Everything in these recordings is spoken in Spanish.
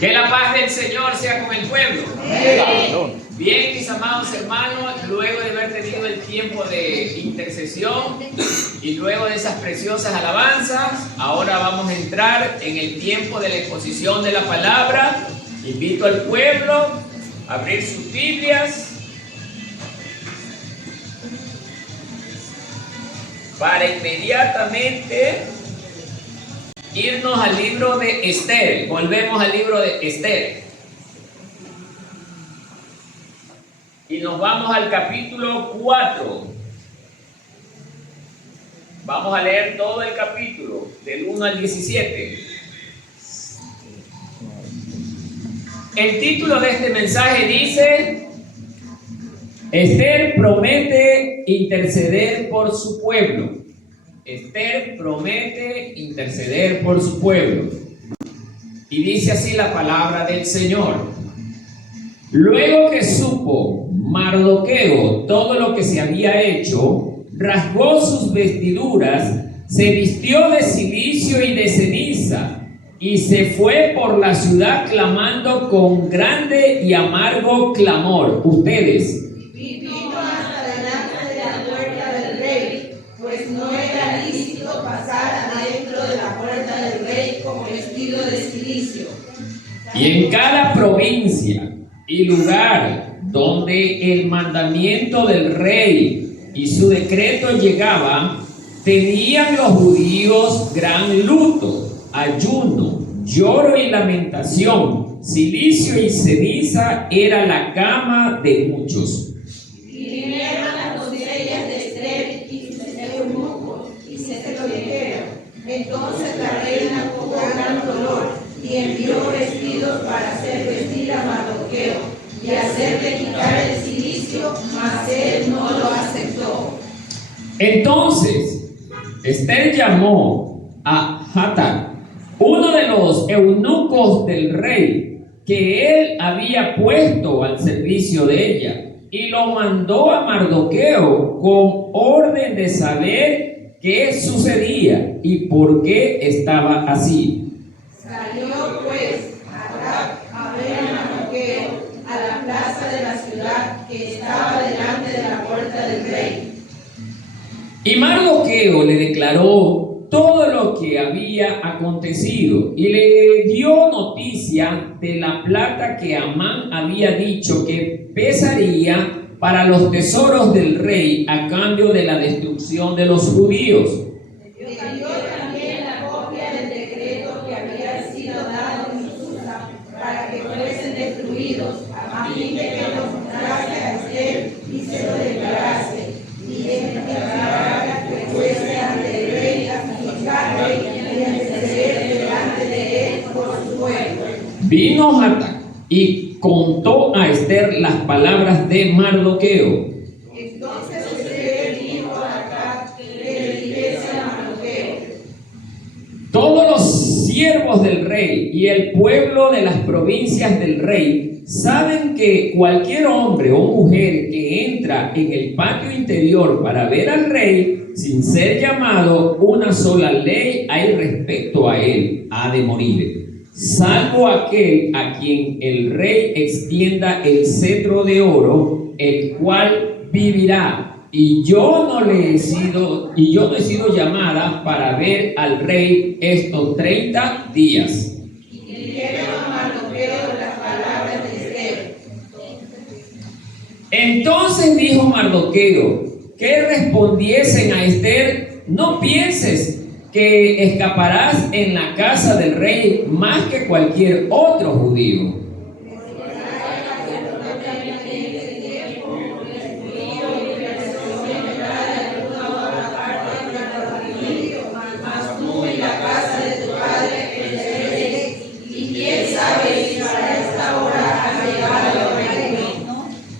Que la paz del Señor sea con el pueblo. Amén. Bien, mis amados hermanos, luego de haber tenido el tiempo de intercesión y luego de esas preciosas alabanzas, ahora vamos a entrar en el tiempo de la exposición de la palabra. Invito al pueblo a abrir sus Biblias para inmediatamente irnos al libro de Esther. Volvemos al libro de Esther. Y nos vamos al capítulo 4. Vamos a leer todo el capítulo, del 1 al 17. El título de este mensaje dice: Esther promete interceder por su pueblo. Esther promete interceder por su pueblo. Y dice así la palabra del Señor. Luego que supo Mardoqueo todo lo que se había hecho, rasgó sus vestiduras, se vistió de cilicio y de ceniza, y se fue por la ciudad clamando con grande y amargo clamor. Ustedes. Vino hasta delante de la puerta del rey, pues no era lícito pasar adentro de la puerta del rey con vestido de cilicio. Y en cada provincia y lugar donde el mandamiento del rey y su decreto llegaban, tenían los judíos gran luto, ayuno, lloro y lamentación. Cilicio y ceniza era la cama de muchos. Vinieron las doncellas de Esther y sus eunucos y se lo dijeron. Entonces la reina tuvo gran dolor y envió vestidos para hacer vestir a Mardoqueo y hacerle quitar el cilicio, mas él no lo aceptó. Entonces Esther llamó a Hatach, uno de los eunucos del rey, que él había puesto al servicio de ella, y lo mandó a Mardoqueo con orden de saber qué sucedía y por qué estaba así. Salió pues a ver a Mardoqueo a la plaza de la ciudad que estaba delante de la puerta del rey. Y Mardoqueo le declaró todo lo que había acontecido y le dio noticia de la plata que Amán había dicho que pesaría para los tesoros del rey a cambio de la destrucción de los judíos. Le dio también la copia del decreto que había sido dado en Susa para que fuesen destruidos, a fin de que los mostrase a Esther y se lo declarase, y declarara que fuese ante el rey a suplicarle y interceder delante de él por su pueblo. Vino Hatach y contó a Esther las palabras de Mardoqueo. Entonces Esther dijo a Hatach que le dijese a Mardoqueo: Todos los siervos del rey y el pueblo de las provincias del rey saben que cualquier hombre o mujer que entra en el patio interior para ver al rey, sin ser llamado, una sola ley hay respecto a él: ha de morir, salvo aquel a quien el rey extienda el cetro de oro, el cual vivirá. Y yo no he sido llamada para ver al rey estos 30 días. Y dijeron a Mardoqueo las palabras de Esther. Entonces dijo Mardoqueo que respondiesen a Esther: no pienses que escaparás en la casa del rey más que cualquier otro judío.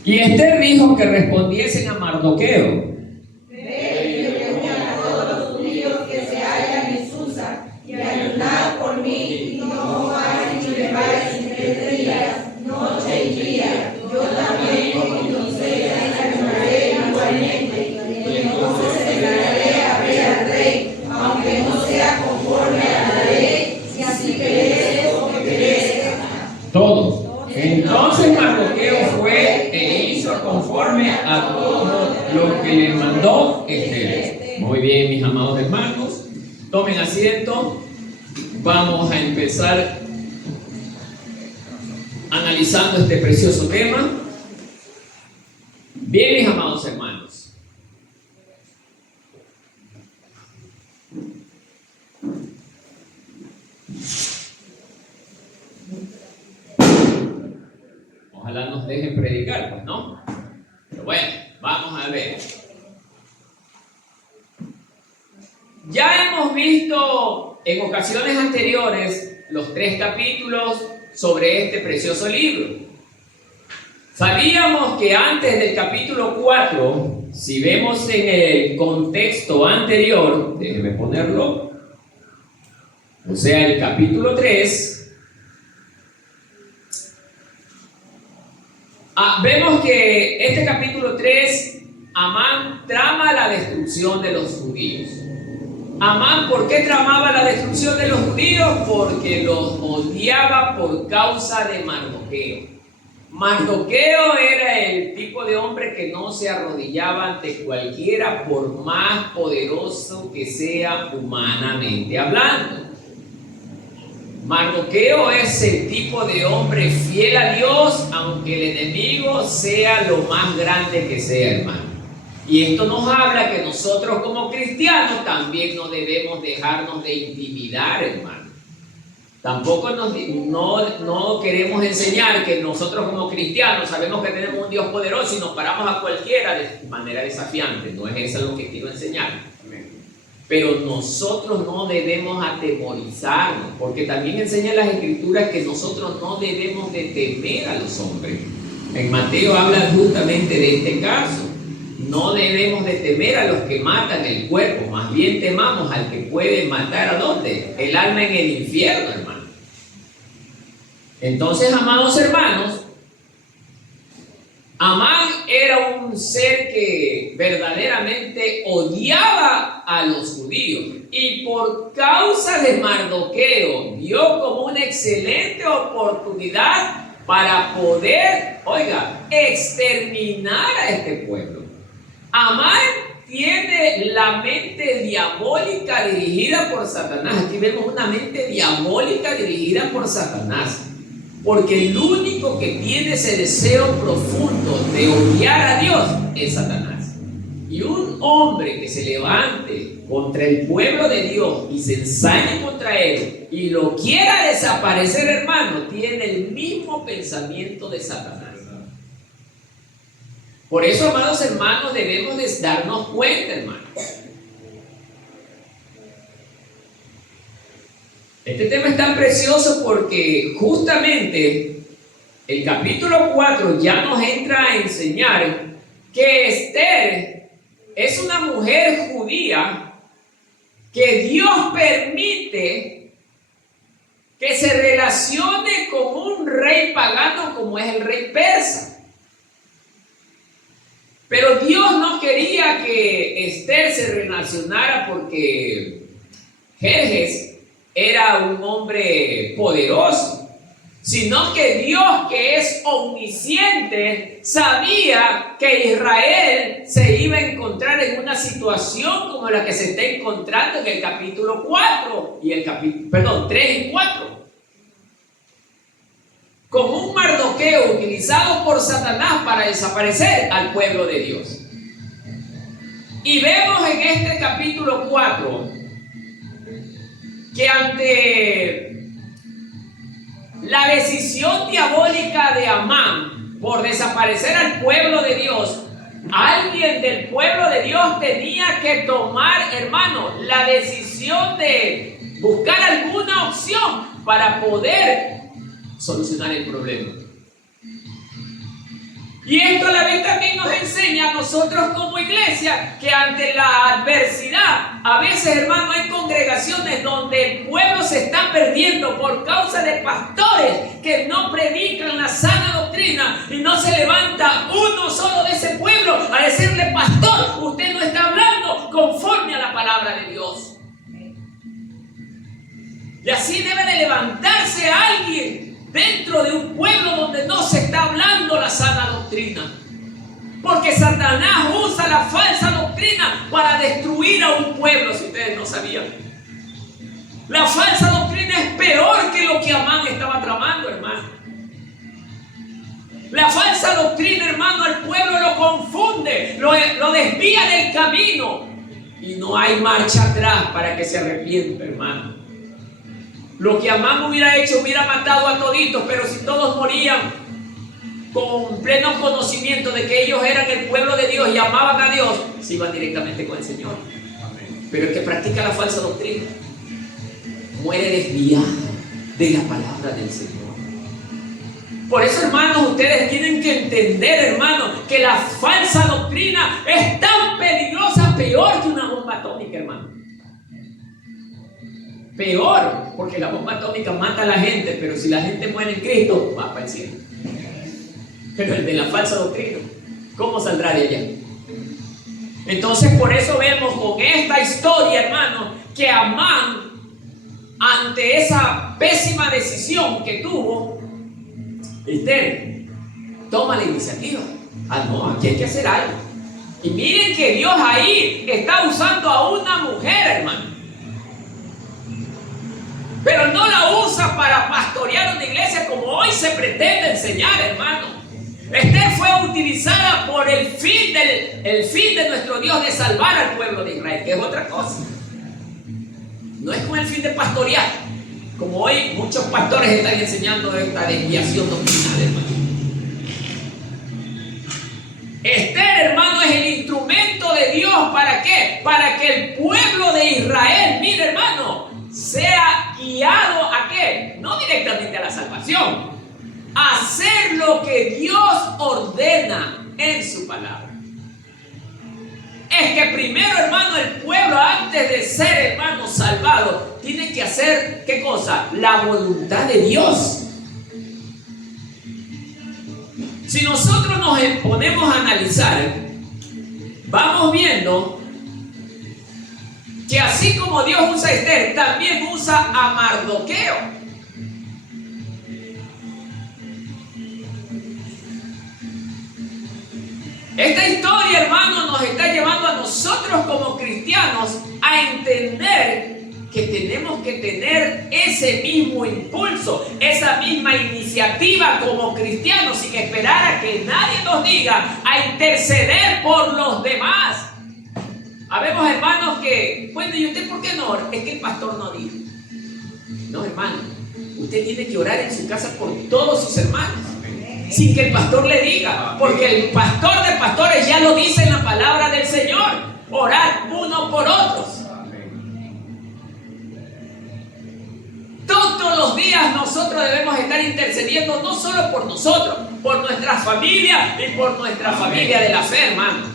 Y Esther dijo que respondiesen a Mardoqueo: Ve y reúne a todos los judíos que se hallan en Susa, y ayunad por mí, y no comáis ni bebáis 3 días, noche y día. Yo también con mis doncellas ayunaré igualmente, y entonces declararé a ver al rey, aunque no sea conforme a la ley, y así perece o que perezca. hizo conforme a todo lo que le mandó Esther. Muy bien, mis amados hermanos, tomen asiento. Vamos a empezar analizando este precioso tema. Bien, mis amados hermanos, ojalá nos dejen predicar, pues, ¿no? Pero bueno, vamos a ver. Ya hemos visto en ocasiones anteriores los 3 capítulos sobre este precioso libro. Sabíamos que antes del capítulo 4, si vemos en el contexto anterior, déjenme ponerlo, o sea, el capítulo 3, vemos que este capítulo 3, Amán trama la destrucción de los judíos. Amán, ¿por qué tramaba la destrucción de los judíos? Porque los odiaba por causa de Mardoqueo. Mardoqueo era el tipo de hombre que no se arrodillaba ante cualquiera, por más poderoso que sea humanamente hablando. Mardoqueo es el tipo de hombre fiel a Dios, aunque el enemigo sea lo más grande que sea, hermano. Y esto nos habla que nosotros como cristianos también no debemos dejarnos de intimidar, hermano. Tampoco no queremos enseñar que nosotros como cristianos sabemos que tenemos un Dios poderoso y nos paramos a cualquiera de manera desafiante. No es eso lo que quiero enseñar. Pero nosotros no debemos atemorizarnos, porque también enseñan las Escrituras que nosotros no debemos de temer a los hombres. En Mateo habla justamente de este caso. No debemos de temer a los que matan el cuerpo, más bien temamos al que puede matar, ¿a dónde? El alma en el infierno, hermano. Entonces, amados hermanos, Amán era un ser que verdaderamente odiaba a los judíos y por causa de Mardoqueo vio como una excelente oportunidad para poder, exterminar a este pueblo. Amán tiene la mente diabólica dirigida por Satanás. Aquí vemos una mente diabólica dirigida por Satanás. Porque el único que tiene ese deseo profundo de odiar a Dios es Satanás. Y un hombre que se levante contra el pueblo de Dios y se ensañe contra él y lo quiera desaparecer, hermano, tiene el mismo pensamiento de Satanás. Por eso, amados hermanos, debemos de darnos cuenta, hermanos. Este tema es tan precioso porque justamente el capítulo 4 ya nos entra a enseñar que Esther es una mujer judía que Dios permite que se relacione con un rey pagano como es el rey persa. Pero Dios no quería que Esther se relacionara porque Jerjes era un hombre poderoso, sino que Dios, que es omnisciente, sabía que Israel se iba a encontrar en una situación como la que se está encontrando en el capítulo 4 y 3 y 4. Como un Mardoqueo utilizado por Satanás para desaparecer al pueblo de Dios. Y vemos en este capítulo 4 que ante la decisión diabólica de Amán por desaparecer al pueblo de Dios, alguien del pueblo de Dios tenía que tomar, hermano, la decisión de buscar alguna opción para poder solucionar el problema. Y esto a la vez también nos enseña a nosotros como iglesia que ante la adversidad, a veces, hermano, hay congregaciones donde el pueblo se está perdiendo por causa de pastores que no predican la sana doctrina y no se levanta uno solo de ese pueblo a decirle: pastor, usted no está hablando conforme a la palabra de Dios. Y así debe de levantarse alguien dentro de un pueblo donde no se está hablando la sana doctrina. Porque Satanás usa la falsa doctrina para destruir a un pueblo, si ustedes no sabían. La falsa doctrina es peor que lo que Amán estaba tramando, hermano. La falsa doctrina, hermano, al pueblo lo confunde, lo desvía del camino. Y no hay marcha atrás para que se arrepienta, hermano. Lo que Amán hubiera hecho, hubiera matado a toditos, pero si todos morían con pleno conocimiento de que ellos eran el pueblo de Dios y amaban a Dios, se iban directamente con el Señor. Pero el que practica la falsa doctrina muere desviado de la palabra del Señor. Por eso, hermanos, ustedes tienen que entender, hermanos, que la falsa doctrina es tan peligrosa, peor que una bomba atómica, hermano. Peor, porque la bomba atómica mata a la gente, pero si la gente muere en Cristo, va para el cielo. Pero el de la falsa doctrina, ¿cómo saldrá de allá? Entonces, por eso vemos con esta historia, hermano, que Amán, ante esa pésima decisión que tuvo, toma la iniciativa. No, aquí hay que hacer algo. Y miren que Dios ahí está usando a una mujer, hermano. Pero no la usa para pastorear una iglesia como hoy se pretende enseñar, hermano. Esther fue utilizada por el fin de nuestro Dios de salvar al pueblo de Israel, que es otra cosa. No es con el fin de pastorear, como hoy muchos pastores están enseñando esta desviación doctrinal, hermano. Esther, hermano, es el instrumento de Dios. ¿Para qué? Para que el pueblo de Israel, mire, hermano, sea guiado ¿a qué? No directamente a la salvación, a hacer lo que Dios ordena en su palabra. Es que primero, hermano, el pueblo, antes de ser, hermano, salvado, tiene que hacer, ¿qué cosa? La voluntad de Dios. Si nosotros nos ponemos a analizar, vamos viendo que así como Dios usa a Esther, también usa a Mardoqueo. Esta historia, hermano, nos está llevando a nosotros como cristianos a entender que tenemos que tener ese mismo impulso, esa misma iniciativa como cristianos, sin esperar a que nadie nos diga, a interceder por los demás. Habemos hermanos que, bueno, ¿y usted por qué no? Es que el pastor no dijo. No, hermano, usted tiene que orar en su casa por todos sus hermanos, sin que el pastor le diga, porque el pastor de pastores ya lo dice en la palabra del Señor: orar uno por otros. Todos los días nosotros debemos estar intercediendo, no solo por nosotros, por nuestra familia y por nuestra familia de la fe, hermano.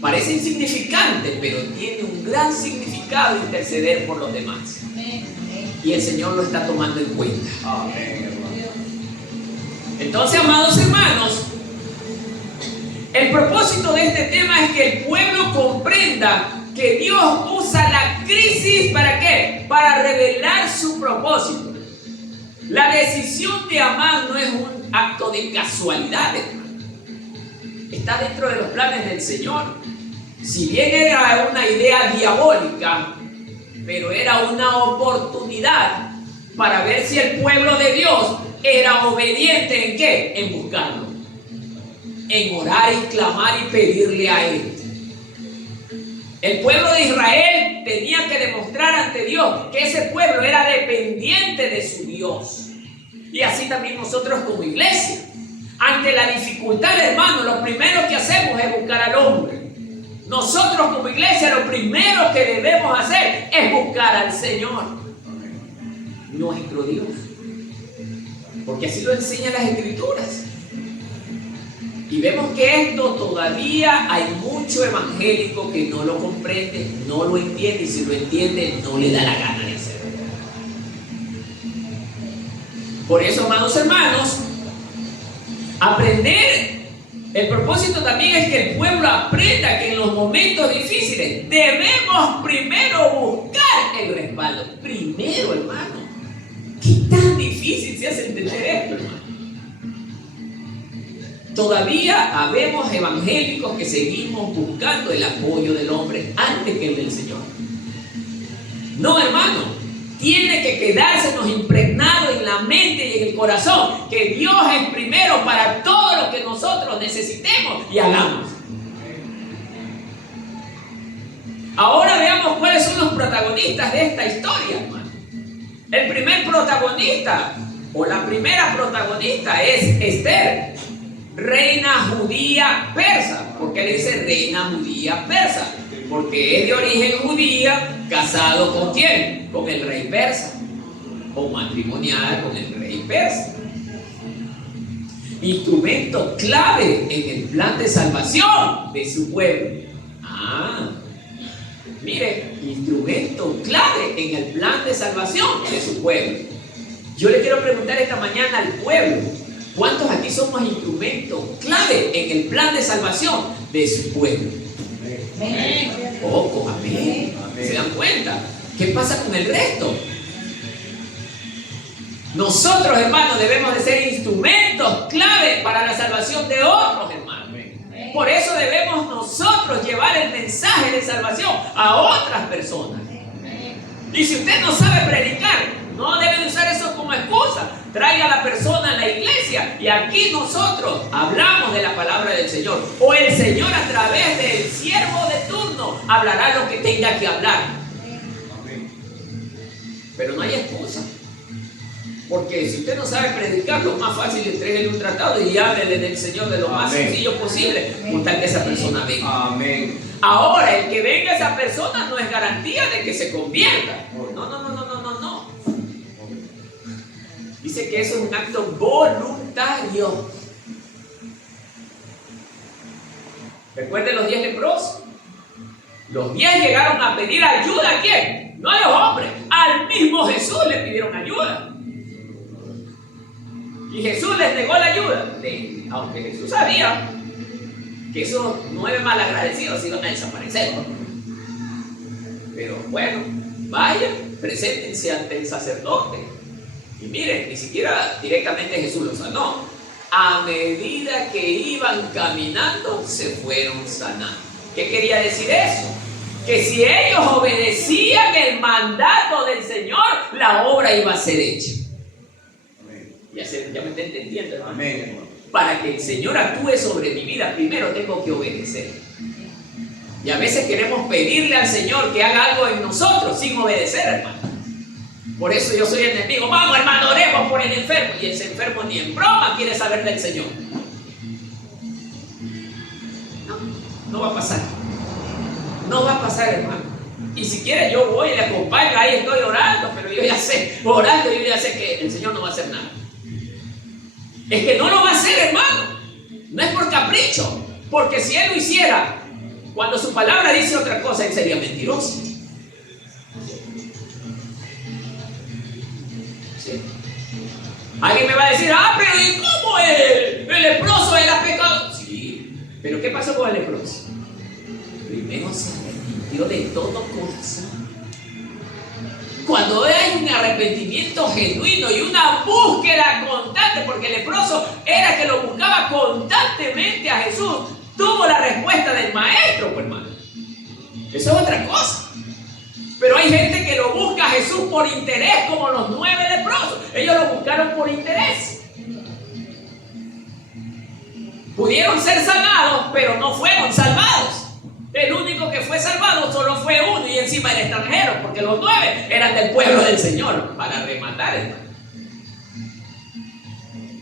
Parece insignificante, pero tiene un gran significado interceder por los demás. Y el Señor lo está tomando en cuenta. Entonces, amados hermanos, el propósito de este tema es que el pueblo comprenda que Dios usa la crisis ¿para qué? Para revelar su propósito. La decisión de Amán no es un acto de casualidad, hermano. Está dentro de los planes del Señor. Si bien era una idea diabólica, pero era una oportunidad para ver si el pueblo de Dios era obediente ¿en qué? En buscarlo, en orar y clamar y pedirle a Él. El pueblo de Israel tenía que demostrar ante Dios que ese pueblo era dependiente de su Dios. Y así también nosotros como iglesia, ante la dificultad, hermano, lo primero que hacemos es buscar al hombre. Nosotros como iglesia lo primero que debemos hacer es buscar al Señor, nuestro Dios, porque así lo enseñan las Escrituras. Y vemos que esto todavía hay mucho evangélico que no lo comprende, no lo entiende, y si lo entiende no le da la gana de hacerlo. Por eso, amados hermanos, aprender, el propósito también es que el pueblo aprenda que en los momentos difíciles debemos primero buscar el respaldo. Primero, hermano. ¿Qué tan difícil se hace entender esto, hermano? Todavía habemos evangélicos que seguimos buscando el apoyo del hombre antes que el del Señor. No, hermano, tiene que quedársenos impregnado en la mente y en el corazón que Dios es primero para todo lo que nosotros necesitemos y hagamos. Ahora veamos cuáles son los protagonistas de esta historia, hermano. El primer protagonista o la primera protagonista es Esther, reina judía persa. ¿Por qué le dice reina judía persa? Porque es de origen judía, casado ¿con quién? Con el rey persa, o matrimoniada con el rey persa. Instrumento clave en el plan de salvación de su pueblo. Mire, instrumento clave en el plan de salvación de su pueblo. Yo le quiero preguntar esta mañana al pueblo: ¿cuántos aquí somos instrumentos clave en el plan de salvación de su pueblo? Amén. Pocos, amén. ¿Se dan cuenta? ¿Qué pasa con el resto? Nosotros, hermanos, debemos de ser instrumentos clave para la salvación de otros, hermanos. Por eso debemos nosotros llevar el mensaje de salvación a otras personas. Y si usted no sabe predicar, no debe de usar eso como excusa. Traiga a la persona a la iglesia y aquí nosotros hablamos de la palabra del Señor. O el Señor a través del siervo de turno hablará lo que tenga que hablar. Pero no hay excusa. Porque si usted no sabe predicar, lo más fácil es entregarle un tratado y háblele del Señor de lo más sencillo posible, con tal que esa persona venga. Amén. Ahora, el que venga esa persona no es garantía de que se convierta. No. Dice que eso es un acto voluntario. Recuerden los 10 leprosos. Los 10 llegaron a pedir ayuda ¿a quién? No a los hombres, al mismo Jesús le pidieron ayuda. Y Jesús les negó la ayuda, aunque Jesús sabía que esos 9 malagradecidos iban a desaparecer. Pero bueno, vayan, preséntense ante el sacerdote. Y miren, ni siquiera directamente Jesús los sanó. A medida que iban caminando, se fueron sanando. ¿Qué quería decir eso? Que si ellos obedecían el mandato del Señor, la obra iba a ser hecha. Ya me está entendiendo, hermano. Amén, hermano. Para que el Señor actúe sobre mi vida, primero tengo que obedecer. Y a veces queremos pedirle al Señor que haga algo en nosotros sin obedecer, hermano. Por eso yo soy enemigo. Vamos, hermano, oremos por el enfermo. Y ese enfermo ni en broma quiere saber del Señor. No va a pasar. No va a pasar, hermano. Y si quiere yo voy y le acompaño, ahí estoy orando, pero yo ya sé, orando, yo ya sé que el Señor no va a hacer nada. Es que no lo va a hacer, hermano. No es por capricho, porque si Él lo hiciera, cuando su palabra dice otra cosa, Él sería mentiroso. ¿Sí? Alguien me va a decir: pero ¿y cómo el leproso era pecado? Sí, pero ¿qué pasó con el leproso? Primero se arrepintió de todo corazón. Cuando hay un arrepentimiento genuino y una búsqueda constante, porque el leproso era que lo buscaba constantemente a Jesús, tuvo la respuesta del maestro, pues, hermano. Eso es otra cosa. Pero hay gente que lo busca a Jesús por interés, como los 9 leprosos. Ellos lo buscaron por interés. Pudieron ser sanados, pero no fueron salvados. El único que fue salvado solo fue uno, y encima era extranjero, porque los 9 eran del pueblo del Señor, para rematar, hermano.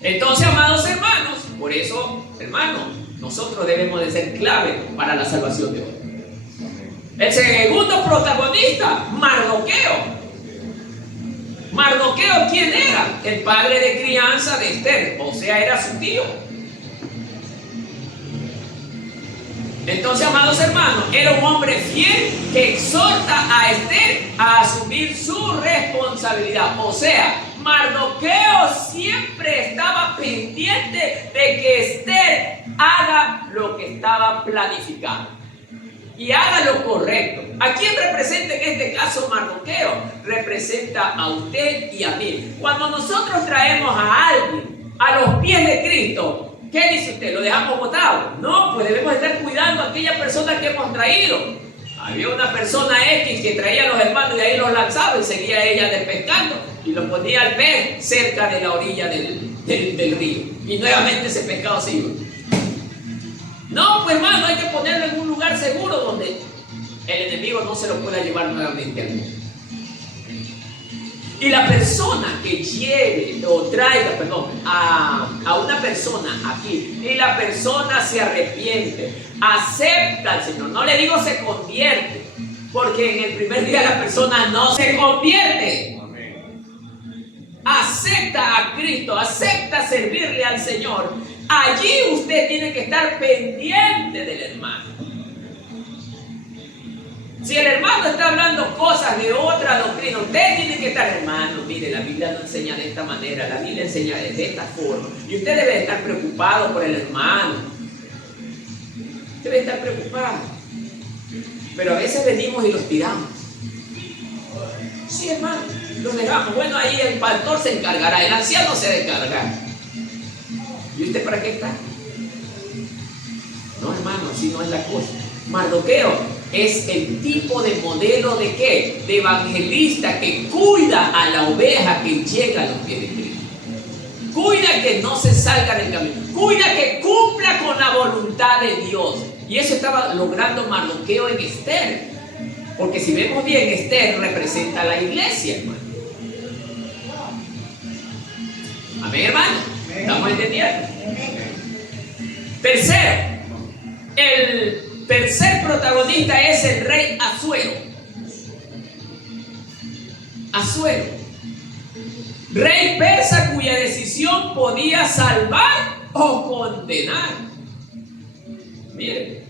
Entonces, amados hermanos, por eso, hermanos, nosotros debemos de ser clave para la salvación de hoy. El segundo protagonista, Mardoqueo. Mardoqueo, ¿quién era? El padre de crianza de Esther, o sea, era su tío. Entonces, amados hermanos, era un hombre fiel que exhorta a Esther a asumir su responsabilidad. O sea, Mardoqueo siempre estaba pendiente de que Esther haga lo que estaba planificado y haga lo correcto. ¿A quién representa en este caso Mardoqueo? Representa a usted y a mí. Cuando nosotros traemos a alguien a los pies de Cristo, ¿Qué dice usted? ¿Lo dejamos botado? No, pues debemos estar cuidando a aquella persona que hemos traído. Había una persona X que traía a los hermanos y ahí los lanzaba y seguía ella despescando y los ponía al pez cerca de la orilla del río. Y nuevamente ese pescado se iba. No, pues hermano, hay que ponerlo en un lugar seguro donde el enemigo no se lo pueda llevar nuevamente al mundo. Y la persona que lleve o traiga, a una persona aquí, y la persona se arrepiente, acepta al Señor, no le digo se convierte, porque en el primer día la persona no se convierte. Acepta a Cristo, acepta servirle al Señor. Allí usted tiene que estar pendiente del hermano. Si el hermano está hablando cosas de otra doctrina, usted tiene que estar, hermano, mire, la Biblia no enseña de esta manera, la Biblia enseña de esta forma. Y usted debe estar preocupado por el hermano. Debe estar preocupado. Pero a veces venimos y los tiramos. Sí, hermano, los dejamos. Bueno, ahí el pastor se encargará, el anciano se encargará. ¿Y usted para qué está? No, hermano, así no es la cosa. Mardoqueo es el tipo de modelo de ¿qué? De evangelista que cuida a la oveja que llega a los pies de Cristo. Cuida que no se salga del camino. Cuida que cumpla con la voluntad de Dios. Y eso estaba logrando Mardoqueo en Esther. Porque si vemos bien, Esther representa a la iglesia, hermano. Amén, hermano. ¿Estamos entendiendo? Tercero, el tercer protagonista es el rey Asuero. Asuero, rey persa cuya decisión podía salvar o condenar. Miren,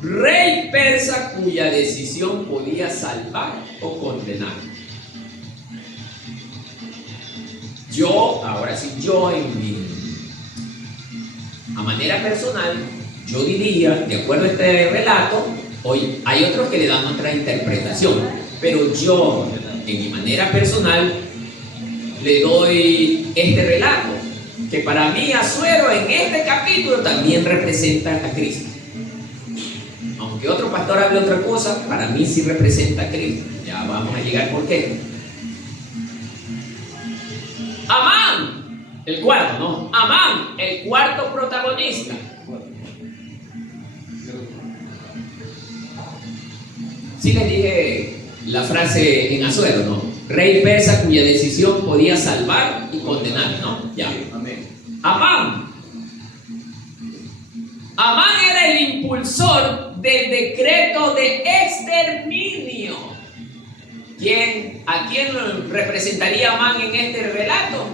rey persa cuya decisión podía salvar o condenar. Ahora sí, a manera personal, yo diría, de acuerdo a este relato, hoy hay otros que le dan otra interpretación, pero yo, en mi manera personal, le doy este relato, que para mí Asuero en este capítulo también representa a Cristo. Aunque otro pastor hable otra cosa, para mí sí representa a Cristo. Ya vamos a llegar por qué. Amán, el cuarto, ¿no? Amán, el cuarto protagonista. Sí les dije la frase en Asuero, ¿no? Rey persa cuya decisión podía salvar y condenar, ¿no? Ya. Amán. Amán era el impulsor del decreto de exterminio. ¿A quién representaría Amán en este relato?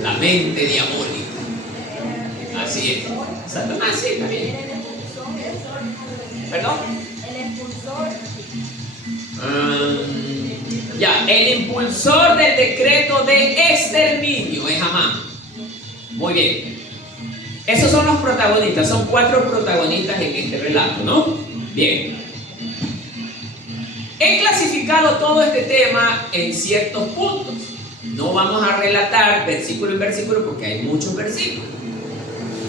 La mente diabólica. Así es. Satanás, sí, está bien. ¿Perdón? El impulsor. El impulsor del decreto de exterminio es Amán. Muy bien. Esos son los protagonistas, son 4 protagonistas en este relato, ¿no? Bien. He clasificado todo este tema en ciertos puntos. No vamos a relatar versículo en versículo porque hay muchos versículos.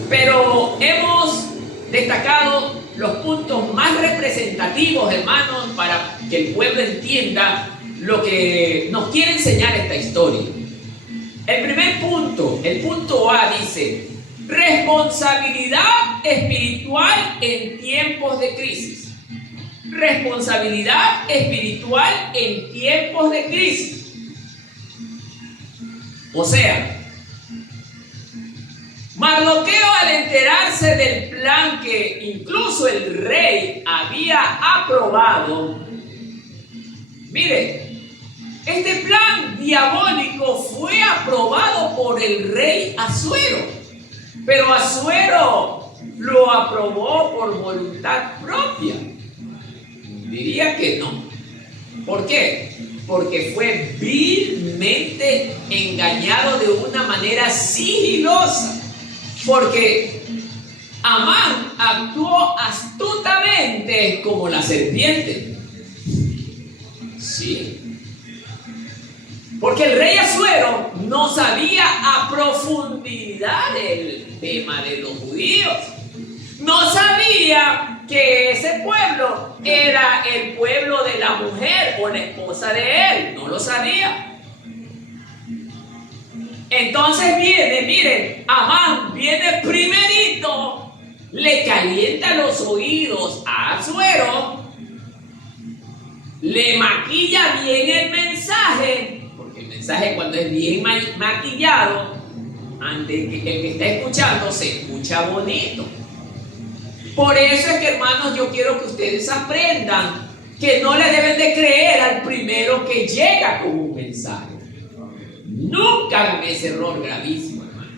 Pero hemos destacado los puntos más representativos, hermanos, para que el pueblo entienda lo que nos quiere enseñar esta historia. El primer punto, el punto A, dice: responsabilidad espiritual en tiempos de crisis. Responsabilidad espiritual en tiempos de crisis. O sea, Mardoqueo, al enterarse del plan que incluso el rey había aprobado, mire, este plan diabólico fue aprobado por el rey Asuero, pero Asuero lo aprobó por voluntad propia. Diría que no. ¿Por qué? Porque fue vilmente engañado de una manera sigilosa. Porque Amán actuó astutamente como la serpiente. Sí. Porque el rey Asuero Asuero no sabía a profundidad el tema de los judíos. No sabía que ese pueblo era el pueblo de la mujer o la esposa de él. No lo sabía. Entonces miren, Amán viene primerito, le calienta los oídos a Asuero, le maquilla bien el mensaje, porque el mensaje cuando es bien maquillado, ante el que está escuchando se escucha bonito. Por eso es que, hermanos, yo quiero que ustedes aprendan que no le deben de creer al primero que llega con un mensaje. Nunca hagan ese error gravísimo, hermano.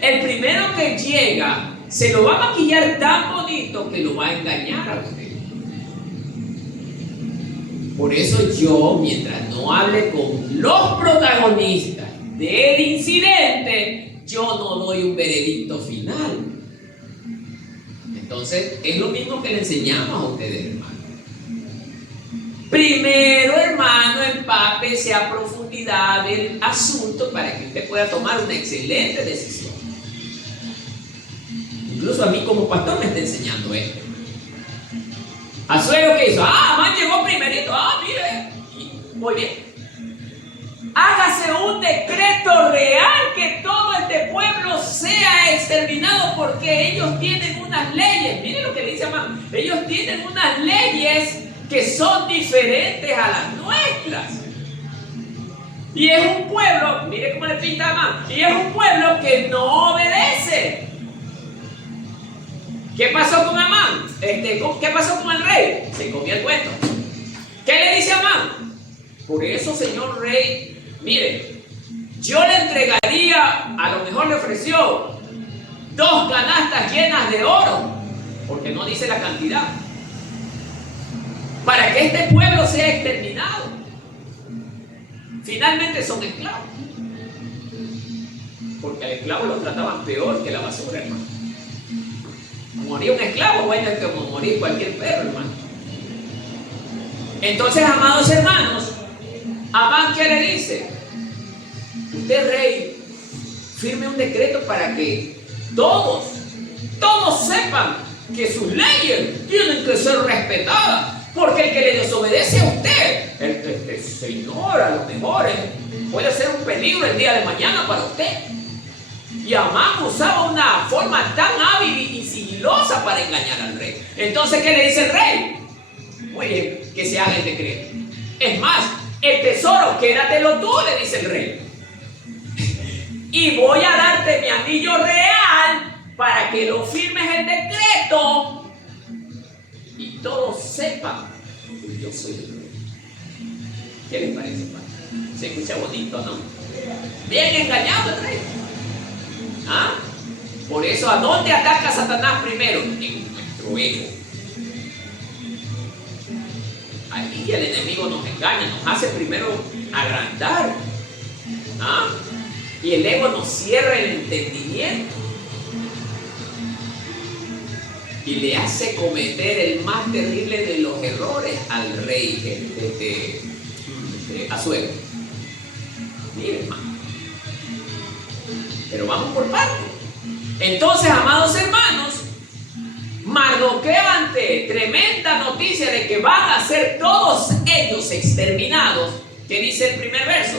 El primero que llega se lo va a maquillar tan bonito que lo va a engañar a usted. Por eso yo, mientras no hable con los protagonistas del incidente, yo no doy un veredicto final. Entonces, es lo mismo que le enseñamos a ustedes, hermano. Primero, hermano, empápese a profundidad del asunto para que usted pueda tomar una excelente decisión. Incluso a mí como pastor me está enseñando esto. Asuero, ¿qué hizo? Amán llegó primerito. Mire. Muy bien. Hágase un decreto real que todo este pueblo sea exterminado porque ellos tienen unas leyes. Miren lo que dice Amán. Ellos tienen unas leyes que son diferentes a las nuestras. Y es un pueblo, mire cómo le pinta Amán, y es un pueblo que no obedece. ¿Qué pasó con Amán? ¿Qué pasó con el rey? Se comió el cuento. ¿Qué le dice Amán? Por eso, señor rey, mire, yo le entregaría, a lo mejor le ofreció 2 canastas llenas de oro, porque no dice la cantidad, para que este pueblo sea exterminado. Finalmente son esclavos, porque al esclavo lo trataban peor que la basura, hermano. Morir un esclavo, bueno, es como morir cualquier perro, hermano. Entonces, amados hermanos, Amán, ¿qué le dice? Usted, rey, firme un decreto para que todos sepan que sus leyes tienen que ser respetadas. Porque el que le desobedece a usted, el señor, a lo mejor puede ser un peligro el día de mañana para usted. Y Amán usaba una forma tan hábil y sigilosa para engañar al rey. Entonces, ¿qué le dice el rey? Muy bien, que se haga el decreto. Es más, el tesoro, quédatelo tú, le dice el rey. Y voy a darte mi anillo real para que lo firmes el decreto y todos sepan que yo soy el rey. ¿Qué les parece, padre? Se escucha bonito, ¿no? Bien engañado el rey. Por eso, ¿a dónde ataca Satanás primero? En nuestro ego. Ahí el enemigo nos engaña, nos hace primero agrandar. Y el ego nos cierra el entendimiento. Y le hace cometer el más terrible de los errores al rey Asuero. Miren, hermano. Pero vamos por partes. Entonces, amados hermanos, Mardoqueo, ante tremenda noticia de que van a ser todos ellos exterminados, ¿qué dice el primer verso?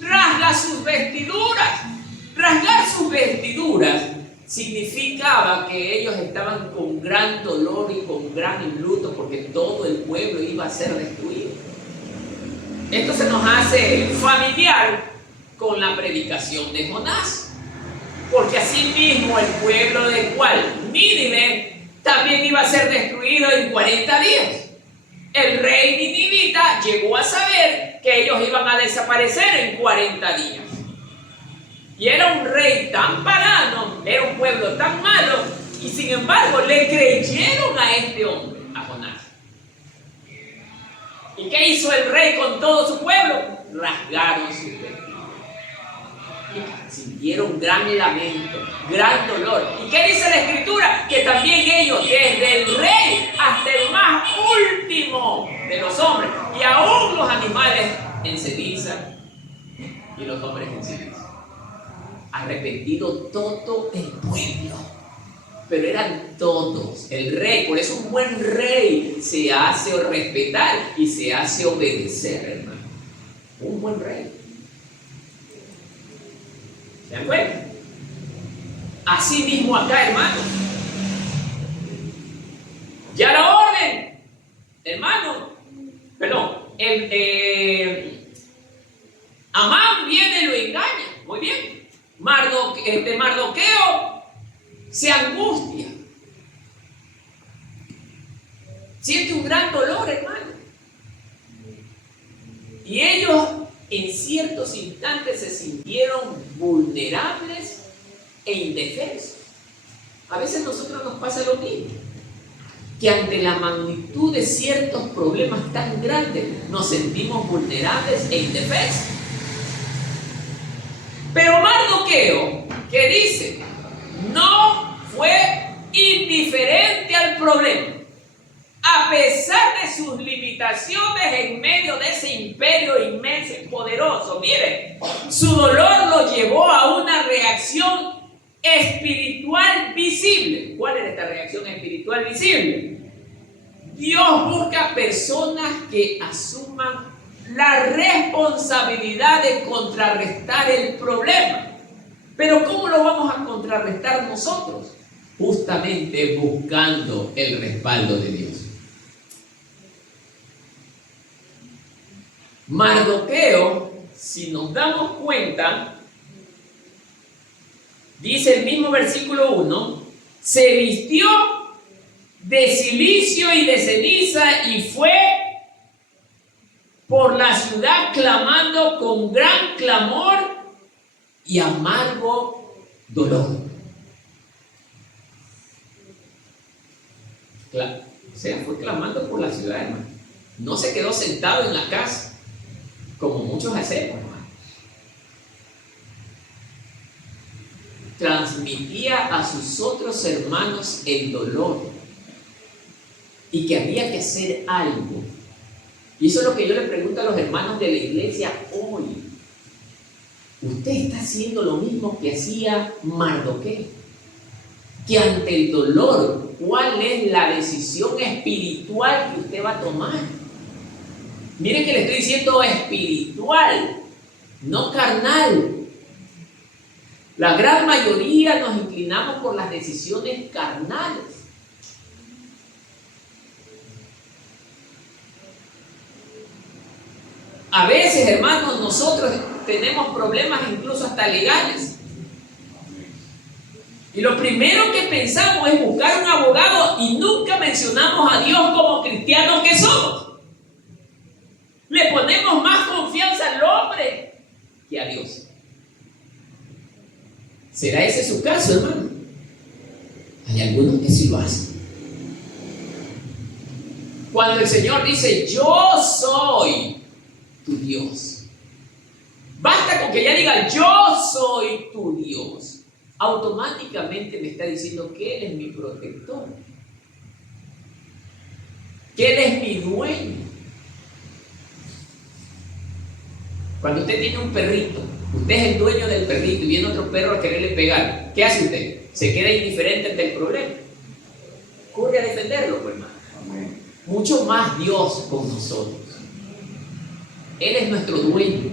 Rasga sus vestiduras. Rasgar sus vestiduras significaba que ellos estaban con gran dolor y con gran luto porque todo el pueblo iba a ser destruido. Esto se nos hace familiar con la predicación de Jonás. Porque así mismo el pueblo del cual Nínive también iba a ser destruido en 40 días. El rey ninivita llegó a saber que ellos iban a desaparecer en 40 días. Y era un rey tan pagano, era un pueblo tan malo, y sin embargo le creyeron a este hombre, a Jonás. ¿Y qué hizo el rey con todo su pueblo? Rasgaron sus vestidos. Y sintieron gran lamento, gran dolor. ¿Y qué dice la Escritura? Que también ellos, desde el rey hasta el más último de los hombres, y aún los animales en ceniza, Y los hombres en silencio. Arrepentido todo el pueblo. Pero eran todos. El rey, por eso un buen rey se hace respetar y se hace obedecer, hermano. Un buen rey. ¿Se dan cuenta? Así mismo acá, hermano. Ya la orden, hermano. Perdón. Amán viene y lo engaña. Muy bien. Mardoqueo se angustia. Siente un gran dolor, hermano. Y ellos en ciertos instantes se sintieron vulnerables e indefensos. A veces a nosotros nos pasa lo mismo, que ante la magnitud de ciertos problemas tan grandes nos sentimos vulnerables e indefensos. Pero Mardoqueo, que dice, no fue indiferente al problema. A pesar de sus limitaciones en medio de ese imperio inmenso y poderoso, mire, su dolor lo llevó a una reacción espiritual visible. ¿Cuál es esta reacción espiritual visible? Dios busca personas que asuman la responsabilidad de contrarrestar el problema. Pero ¿cómo lo vamos a contrarrestar nosotros? Justamente buscando el respaldo de Dios. Mardoqueo, si nos damos cuenta, dice el mismo versículo 1, se vistió de cilicio y de ceniza y fue por la ciudad clamando con gran clamor y amargo dolor. O sea, fue clamando por la ciudad, hermano. No se quedó sentado en la casa, como muchos hacemos, hermano. Transmitía a sus otros hermanos el dolor y que había que hacer algo. Y eso es lo que yo le pregunto a los hermanos de la iglesia hoy. ¿Usted está haciendo lo mismo que hacía Mardoqueo? Que ante el dolor, ¿cuál es la decisión espiritual que usted va a tomar? Miren que le estoy diciendo espiritual, no carnal. La gran mayoría nos inclinamos por las decisiones carnales. A veces, hermanos, nosotros tenemos problemas incluso hasta legales. Y lo primero que pensamos es buscar un abogado y nunca mencionamos a Dios como cristianos que somos. Le ponemos más confianza al hombre que a Dios. ¿Será ese su caso, hermano? Hay algunos que sí lo hacen. Cuando el Señor dice, yo soy tu Dios. Basta con que ella diga, yo soy tu Dios. Automáticamente me está diciendo que Él es mi protector. Que Él es mi dueño. Cuando usted tiene un perrito, usted es el dueño del perrito y viene otro perro a quererle pegar, ¿qué hace usted? ¿Se queda indiferente ante el problema? Corre a defenderlo, pues, hermano. Mucho más Dios con nosotros. Él es nuestro dueño.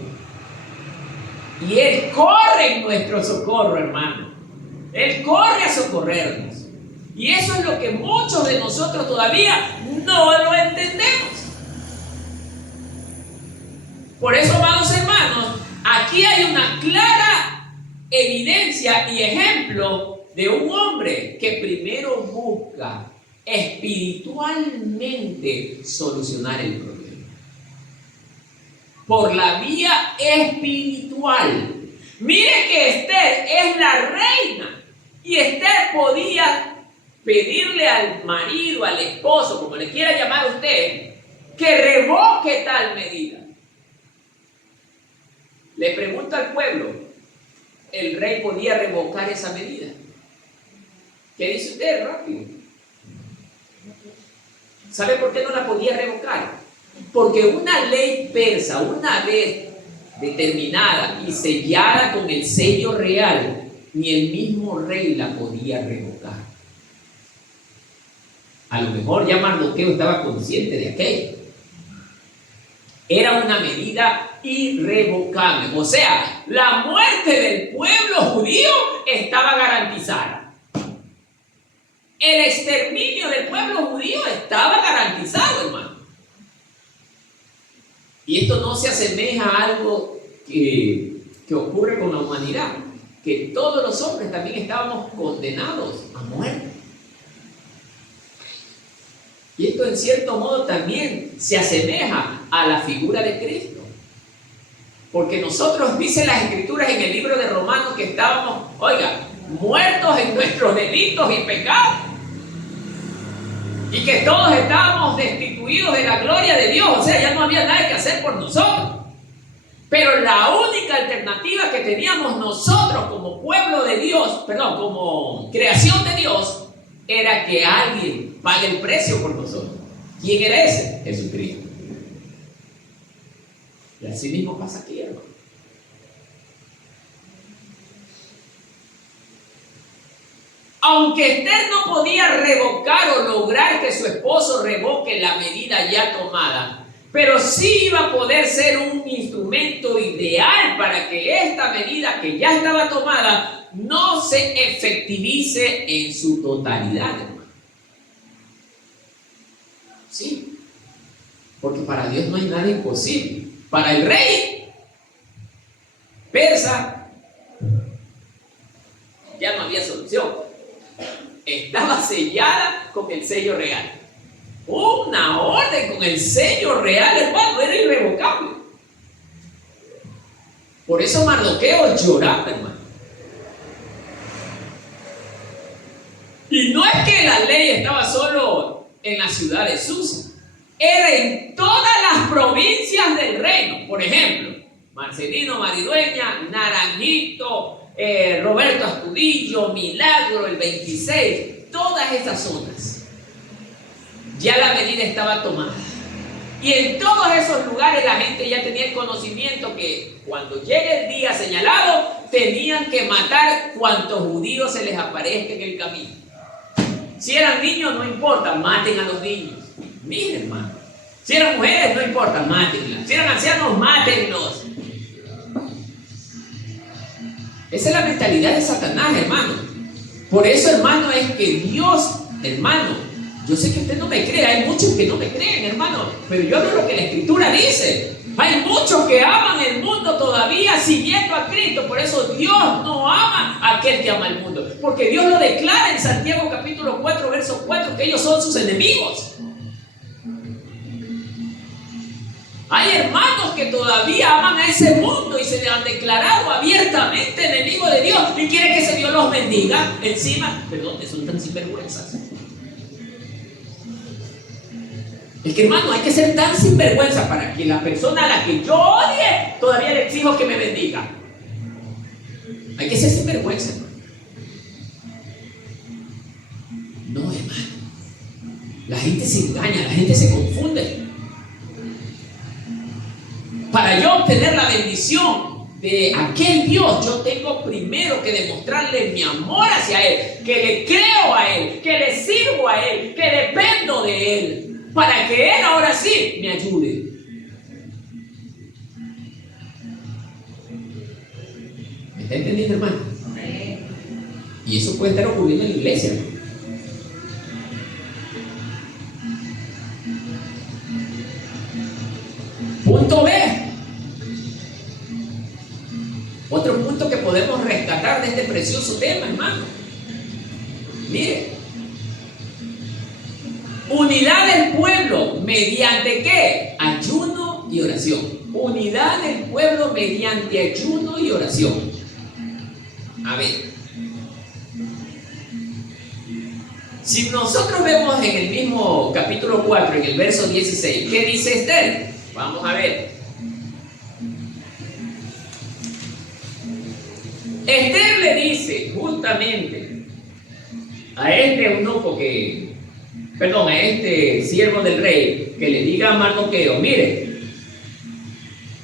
Y Él corre en nuestro socorro, hermano. Él corre a socorrernos. Y eso es lo que muchos de nosotros todavía no lo entendemos. Por eso, amados hermanos, aquí hay una clara evidencia y ejemplo de un hombre que primero busca espiritualmente solucionar el problema. Por la vía espiritual. Mire que Esther es la reina y Esther podía pedirle al marido, al esposo, como le quiera llamar usted, que revoque tal medida. Le pregunto al pueblo, ¿el rey podía revocar esa medida? ¿Qué dice usted, rápido? ¿Sabe por qué no la podía revocar? Porque una ley persa, una vez determinada y sellada con el sello real, ni el mismo rey la podía revocar. A lo mejor ya Mardoqueo estaba consciente de aquello. Era una medida irrevocable. O sea, la muerte del pueblo judío estaba garantizada. El exterminio del pueblo judío estaba garantizado, hermano. Y esto no se asemeja a algo que ocurre con la humanidad, que todos los hombres también estábamos condenados a muerte. Y esto en cierto modo también se asemeja a la figura de Cristo. Porque nosotros, dicen las Escrituras en el libro de Romanos, que estábamos, muertos en nuestros delitos y pecados. Y que todos estábamos destituidos de la gloria de Dios. O sea, ya no había nada que hacer por nosotros. Pero la única alternativa que teníamos nosotros como pueblo de Dios, como creación de Dios, era que alguien pague el precio por nosotros. ¿Quién era ese? Jesucristo. Y así mismo pasa aquí, hermano. Aunque Esther no podía revocar o lograr que su esposo revoque la medida ya tomada, pero sí iba a poder ser un instrumento ideal para que esta medida que ya estaba tomada no se efectivice en su totalidad, hermano. Sí, porque para Dios no hay nada imposible. Para el rey persa ya no había solución. Estaba sellada con el sello real. Una orden con el sello real, hermano, era irrevocable. Por eso Mardoqueo lloraba, hermano. Y no es que la ley estaba solo en la ciudad de Susa, era en todas las provincias del reino. Por ejemplo, Marcelino, Maridueña, Naranjito, Roberto Astudillo, Milagro, el 26, todas esas zonas. Ya la medida estaba tomada. Y en todos esos lugares la gente ya tenía el conocimiento que cuando llegue el día señalado, tenían que matar cuantos judíos se les aparezca en el camino. Si eran niños, no importa, maten a los niños. Miren, hermano. Si eran mujeres, no importa, mátenlas. Si eran ancianos, mátenlos. Esa es la mentalidad de Satanás, hermano. Por eso, hermano, es que Dios, hermano, yo sé que usted no me cree, hay muchos que no me creen, hermano, pero yo hablo lo que la Escritura dice. Hay muchos que aman el mundo todavía siguiendo a Cristo. Por eso Dios no ama a aquel que ama el mundo, porque Dios lo declara en Santiago capítulo 4, verso 4, que ellos son sus enemigos. Hay hermanos que todavía aman a ese mundo y se le han declarado abiertamente enemigos de Dios y quieren que ese Dios los bendiga encima. Perdón, son tan sinvergüenzas. Es que, hermano, hay que ser tan sinvergüenza para que la persona a la que yo odie todavía le exijo que me bendiga. Hay que ser sinvergüenza, hermano. No, hermano. La gente se engaña, la gente se confunde. Para yo obtener la bendición de aquel Dios, yo tengo primero que demostrarle mi amor hacia Él, que le creo a Él, que le sirvo a Él, que dependo de Él, para que Él ahora sí me ayude. ¿Me está entendiendo, hermano? Y eso puede estar ocurriendo en la iglesia, ¿no? Punto B. Otro punto que podemos rescatar de este precioso tema, hermano. Mire. Unidad del pueblo, ¿mediante qué? Ayuno y oración. Unidad del pueblo mediante ayuno y oración. A ver. Si nosotros vemos en el mismo capítulo 4, en el verso 16, ¿qué dice Esther? Vamos a ver. Esther le dice justamente a este eunuco a este siervo del rey, que le diga a Mardoqueo: mire,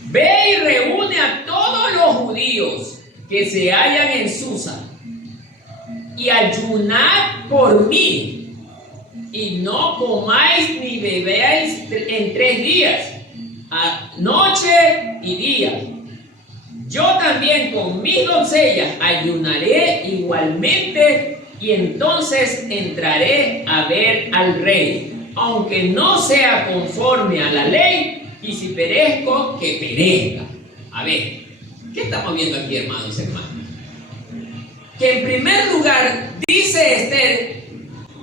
ve y reúne a judíos que se hallan en Susa, y ayunad por mí, y no comáis ni bebáis en 3 días, noche y día. Yo también con mis doncellas ayunaré igualmente, y entonces entraré a ver al rey, aunque no sea conforme a la ley, y si perezco, que perezca. A ver, ¿qué estamos viendo aquí, hermanos y hermanas? Que en primer lugar, dice Esther,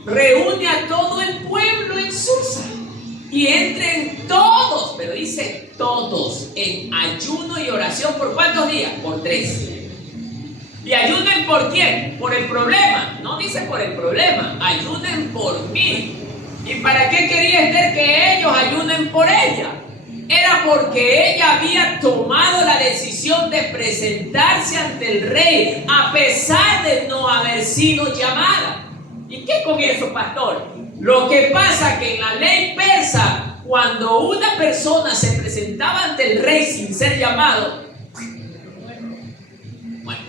reúne a todo el pueblo en Susa y entren todos, pero dice todos, en ayuno y oración. ¿Por cuántos días? Por 3. ¿Y ayunen por quién? Por el problema. No dice por el problema, ayunen por mí. ¿Y para qué quería Esther que ellos ayunen por ella? Era porque ella había tomado la decisión de presentarse ante el rey a pesar de no haber sido llamada. ¿Y qué con eso, pastor? Lo que pasa que en la ley persa, cuando una persona se presentaba ante el rey sin ser llamado, bueno,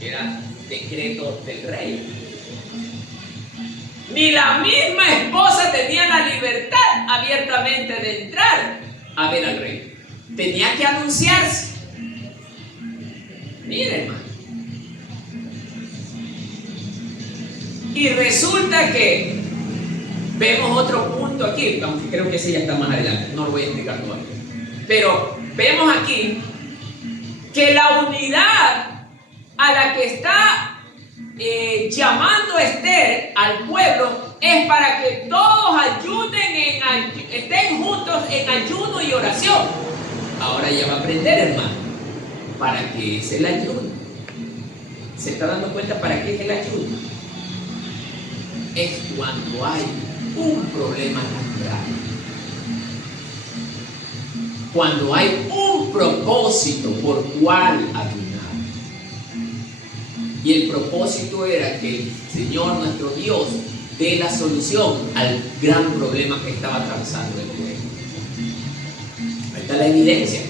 era decreto del rey. Ni la misma esposa tenía la libertad abiertamente de entrar a ver al rey. Tenía que anunciarse. Miren, hermano. Y resulta que vemos otro punto aquí, aunque creo que ese ya está más adelante, no lo voy a explicar todavía. Pero vemos aquí que la unidad a la que está llamando Esther al pueblo es para que todos ayunen, estén juntos en ayuno y oración. Ahora ya va a aprender, hermano, para qué es el ayuno. ¿Se está dando cuenta para qué es el ayuno? Es cuando hay un problema tan grave, cuando hay un propósito por cual ayunar. Y el propósito era que el Señor nuestro Dios dé la solución al gran problema que estaba atravesando el pueblo. Ahí está la evidencia.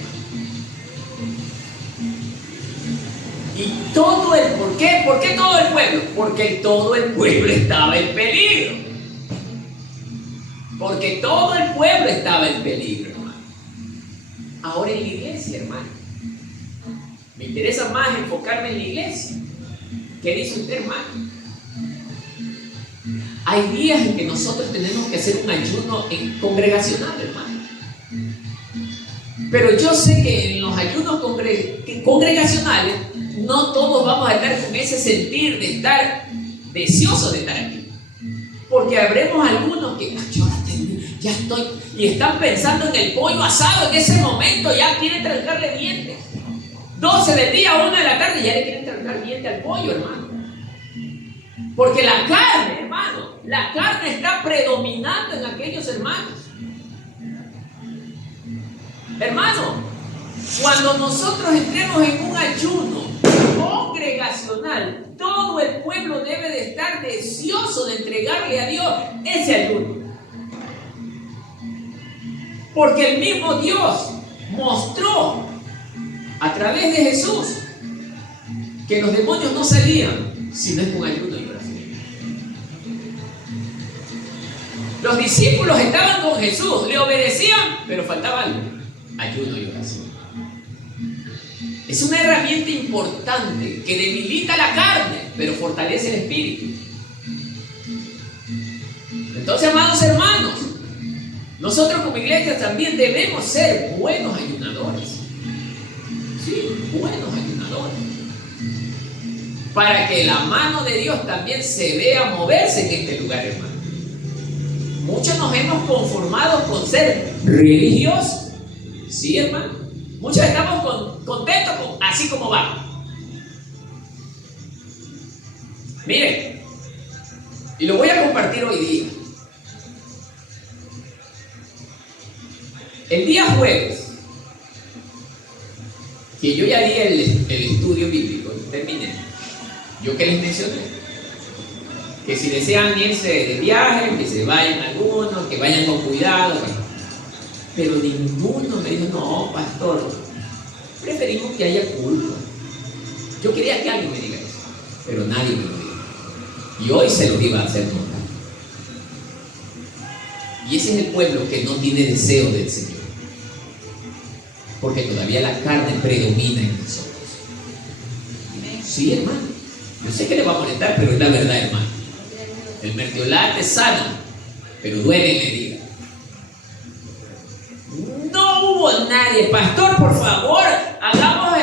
Y todo el ¿por qué? ¿Por qué todo el pueblo? Porque todo el pueblo estaba en peligro. Porque todo el pueblo estaba en peligro, hermano. Ahora en la iglesia, hermano, me interesa más enfocarme en la iglesia. ¿Qué dice usted, hermano? Hay días en que nosotros tenemos que hacer un ayuno congregacional, hermano. Pero yo sé que en los ayunos congregacionales no todos vamos a estar con ese sentir de estar deseosos de estar aquí. Porque habremos algunos que ya estoy, y están pensando en el pollo asado en ese momento, ya quieren trancarle dientes. 12 del día, 1 de la tarde, ya le quieren trancar dientes al pollo, hermano. Porque la carne, hermano, la carne está predominando en aquellos hermanos. Hermano, cuando nosotros entremos en un ayuno congregacional, todo el pueblo debe de estar deseoso de entregarle a Dios ese ayuno. Porque el mismo Dios mostró a través de Jesús que los demonios no salían si no es con ayuno y oración. Los discípulos estaban con Jesús, le obedecían, pero faltaba algo: ayuno y oración. Es una herramienta importante que debilita la carne, pero fortalece el espíritu. Entonces, amados hermanos, nosotros como iglesia también debemos ser buenos ayunadores. Sí, buenos ayunadores. Para que la mano de Dios también se vea moverse en este lugar, hermano. Muchos nos hemos conformado con ser religiosos. Sí, hermano. Muchos estamos contentos con así como va. Miren, y lo voy a compartir hoy día. El día jueves, que yo ya di el estudio bíblico, terminé. Yo que les mencioné, que si desean irse de viaje, que se vayan algunos, que vayan con cuidado. Pero ninguno me dijo: no, pastor, preferimos que haya culto. Yo quería que alguien me diga eso, pero nadie me lo dijo. Y hoy se lo iba a hacer notar. Y ese es el pueblo que no tiene deseo del Señor, porque todavía la carne predomina en nosotros. Sí, hermano, yo sé que le va a molestar, pero es la verdad, hermano. El mertiolate sana, pero duele en la herida. No hubo nadie. Pastor, por favor, hagamos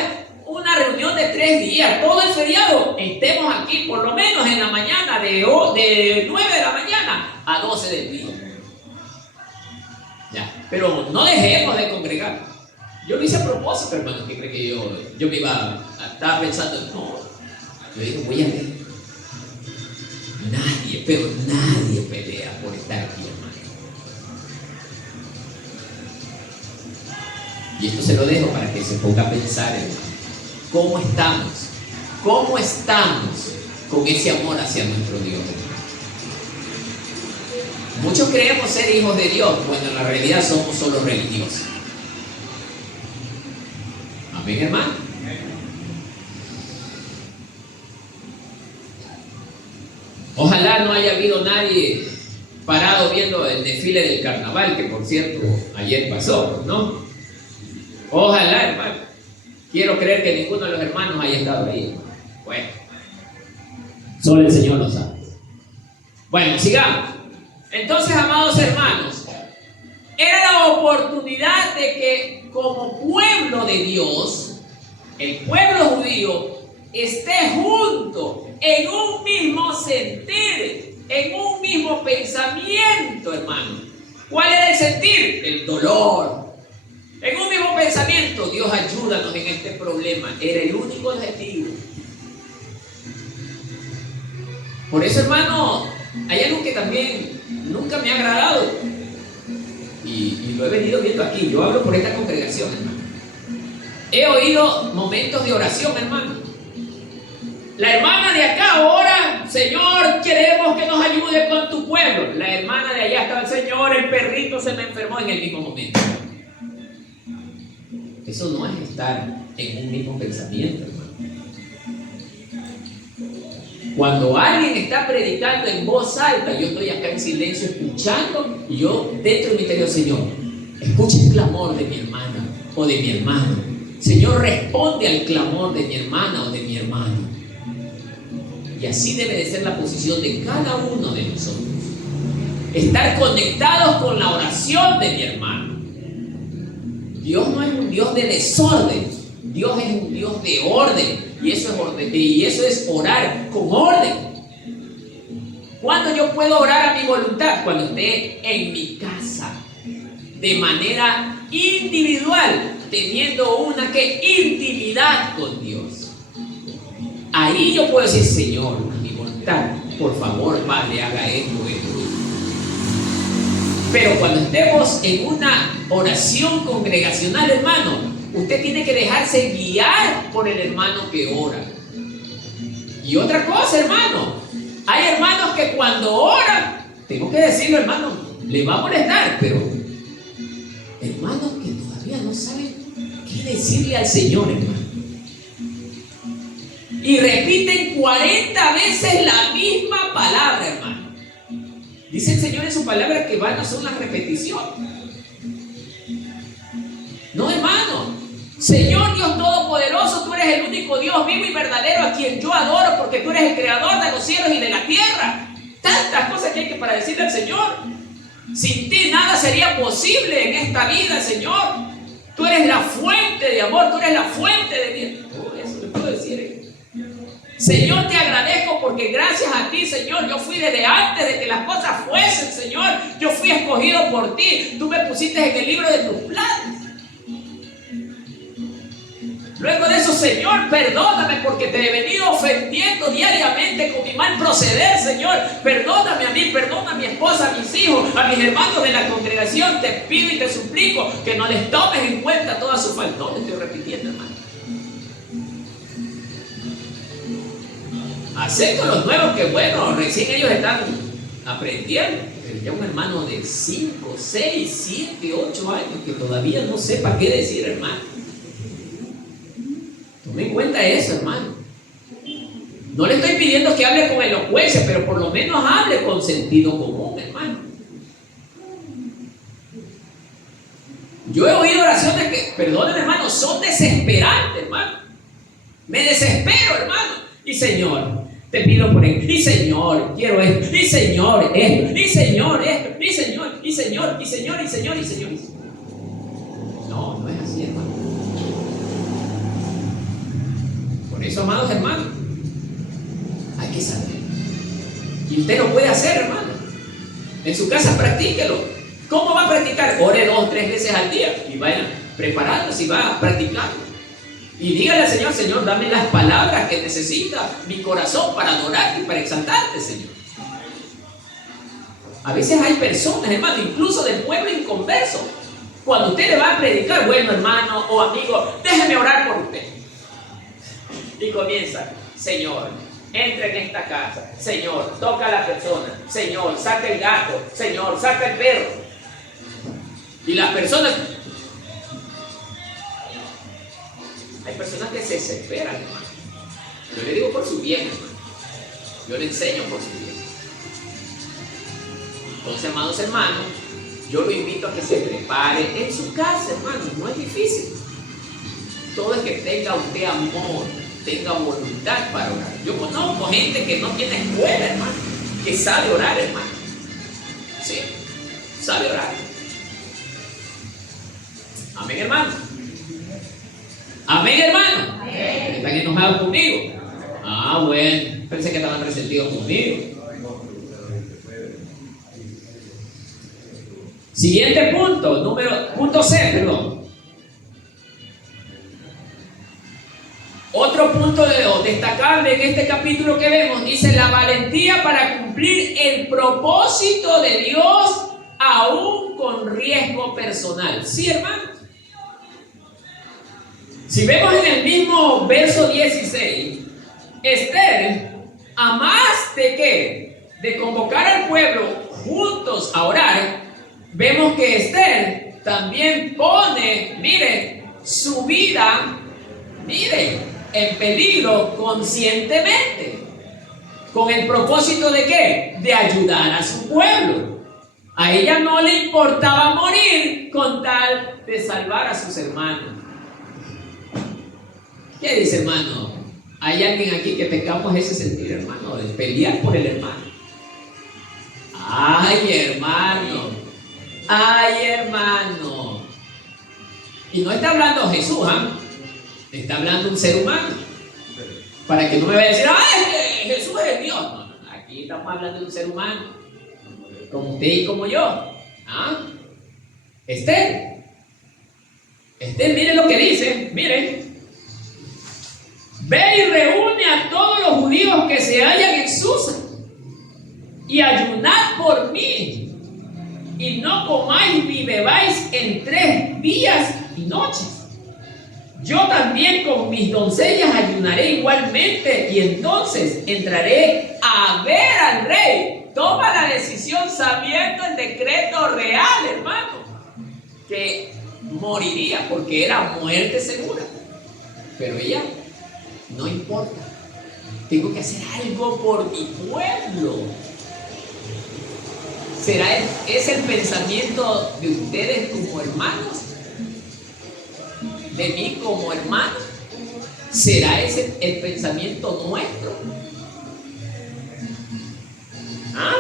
una reunión de 3 días, todo el feriado, estemos aquí por lo menos en la mañana, de 9 de la mañana a 12 del día. Ya, pero no dejemos de congregar. Yo lo hice a propósito, hermano. ¿Qué cree que yo me estaba pensando? No, yo digo, voy a ver. Nadie, pero nadie pelea por estar aquí, hermano. Y esto se lo dejo para que se ponga a pensar, hermano. ¿Cómo estamos? ¿Cómo estamos con ese amor hacia nuestro Dios, hermano? Muchos creemos ser hijos de Dios, cuando en la realidad somos solo religiosos. Amén, hermano. Ojalá no haya habido nadie parado viendo el desfile del carnaval, que por cierto ayer pasó, ¿no? Ojalá, hermano. Quiero creer que ninguno de los hermanos haya estado ahí. Bueno, solo el Señor lo sabe. Bueno, sigamos. Entonces, amados hermanos, era la oportunidad de que como pueblo de Dios, el pueblo judío, esté junto en un mismo sentir, en un mismo pensamiento, hermano. ¿Cuál era el sentir? El dolor. En un mismo pensamiento, Dios, ayúdanos en este problema. Era el único objetivo. Por eso, hermano, hay algo que también nunca me ha agradado y lo he venido viendo aquí. Yo hablo por esta congregación, hermano. He oído momentos de oración, hermano. La hermana de acá ora: Señor, queremos que nos ayude con tu pueblo. La hermana de allá estaba: Señor, el perrito se me enfermó, en el mismo momento. Eso no es estar en un mismo pensamiento, hermano. Cuando alguien está predicando en voz alta, yo estoy acá en silencio escuchando, y yo dentro de mi interior: Señor, escucha el clamor de mi hermana o de mi hermano. Señor, responde al clamor de mi hermana o de mi hermano. Y así debe de ser la posición de cada uno de nosotros. Estar conectados con la oración de mi hermano. Dios no es un Dios de desorden. Dios es un Dios de orden. Y eso es orar con orden. ¿Cuándo yo puedo orar a mi voluntad? Cuando esté en mi casa, de manera individual, teniendo una intimidad con Dios. Ahí yo puedo decir: Señor, a mi voluntad, por favor, Padre, haga esto. Pero cuando estemos en una oración congregacional, hermano, usted tiene que dejarse guiar por el hermano que ora. Y otra cosa, hermano, hay hermanos que cuando oran, tengo que decirlo, hermano, le va a molestar, pero hermanos que todavía no saben qué decirle al Señor, hermano. Y repiten 40 veces la misma palabra, hermano. Dice el Señor en su palabra que van a hacer una repetición. No, hermano. Señor Dios Todopoderoso, tú eres el único Dios vivo y verdadero a quien yo adoro, porque tú eres el creador de los cielos y de la tierra. Tantas cosas que hay que para decirle al Señor. Sin ti nada sería posible en esta vida, Señor. Tú eres la fuente de amor, tú eres la fuente de vida. Todo eso le puedo decir. Señor, te agradezco porque gracias a ti, Señor, yo fui desde antes de que las cosas fuesen, Señor. Yo fui escogido por ti. Tú me pusiste en el libro de tus planes. Luego de eso: Señor, perdóname porque te he venido ofendiendo diariamente con mi mal proceder, Señor. Perdóname a mí, perdona a mi esposa, a mis hijos, a mis hermanos de la congregación. Te pido y te suplico que no les tomes en cuenta todas sus faltas. No, le estoy repitiendo, hermano. Acepto los nuevos que, bueno, recién ellos están aprendiendo. Pero ya un hermano de 5, 6, 7, 8 años que todavía no sepa qué decir, hermano. Tome en cuenta eso, hermano. No le estoy pidiendo que hable con elocuencia, pero por lo menos hable con sentido común, hermano. Yo he oído oraciones que, perdonen, hermano, son desesperantes, hermano. Me desespero, hermano. Y Señor, te pido por él. Y Señor, quiero esto. Y Señor, esto. Y Señor, esto. Y Señor, y Señor, y Señor, y Señor, y Señor. No, no es así, hermano. Por eso, amados hermanos, hay que saber. Y usted lo puede hacer, hermano. En su casa practíquelo. ¿Cómo va a practicar? Ore 2 o 3 veces al día y vaya preparándose y va practicando. Y dígale al Señor: Señor, dame las palabras que necesita mi corazón para adorarte y para exaltarte, Señor. A veces hay personas, hermano, incluso del pueblo inconverso. Cuando usted le va a predicar, bueno, hermano o amigo, déjeme orar por usted. Y comienza: Señor, entra en esta casa. Señor, toca a la persona. Señor, saca el gato. Señor, saca el perro. Y las personas... Hay personas que se desesperan, hermano. Yo le digo por su bien, hermano. Yo le enseño por su bien. Entonces, amados hermanos, yo lo invito a que se prepare en su casa, hermano. No es difícil. Todo es que tenga usted amor, tenga voluntad para orar. Yo conozco gente que no tiene escuela, hermano, que sabe orar, hermano. Sí, sabe orar. Amén, hermano. Amén, hermano. Amén. ¿Están enojados conmigo? Ah, bueno, pensé que estaban resentidos conmigo. Siguiente punto, punto C, perdón. Otro punto destacable en este capítulo que vemos, dice: la valentía para cumplir el propósito de Dios aún con riesgo personal. ¿Sí, hermano? Si vemos en el mismo verso 16, Esther, a más de qué, de convocar al pueblo juntos a orar, vemos que Esther también pone, mire, su vida, mire, en peligro conscientemente. ¿Con el propósito de qué? De ayudar a su pueblo. A ella no le importaba morir con tal de salvar a sus hermanos. ¿Qué dice, hermano? ¿Hay alguien aquí que tengamos ese sentir, hermano, de pelear por el hermano? ¡Ay, hermano! ¡Ay, hermano! Y no está hablando Jesús, ¿ah? Está hablando un ser humano. Para que no me vaya a decir: ¡ay, Jesús es Dios! No, no, aquí estamos hablando de un ser humano, como usted y como yo. ¿Ah? Esther, mire lo que dice, mire. Ve y reúne a todos los judíos que se hallan en Susa y ayunad por mí, y no comáis ni bebáis en 3 días y noches. Yo también con mis doncellas ayunaré igualmente, y entonces entraré a ver al rey. Toma la decisión sabiendo el decreto real, hermano, que moriría porque era muerte segura. Pero ella: no importa, tengo que hacer algo por mi pueblo. ¿Es el pensamiento de ustedes como hermanos? ¿De mí como hermano? ¿Será ese el pensamiento nuestro? ¿Ah?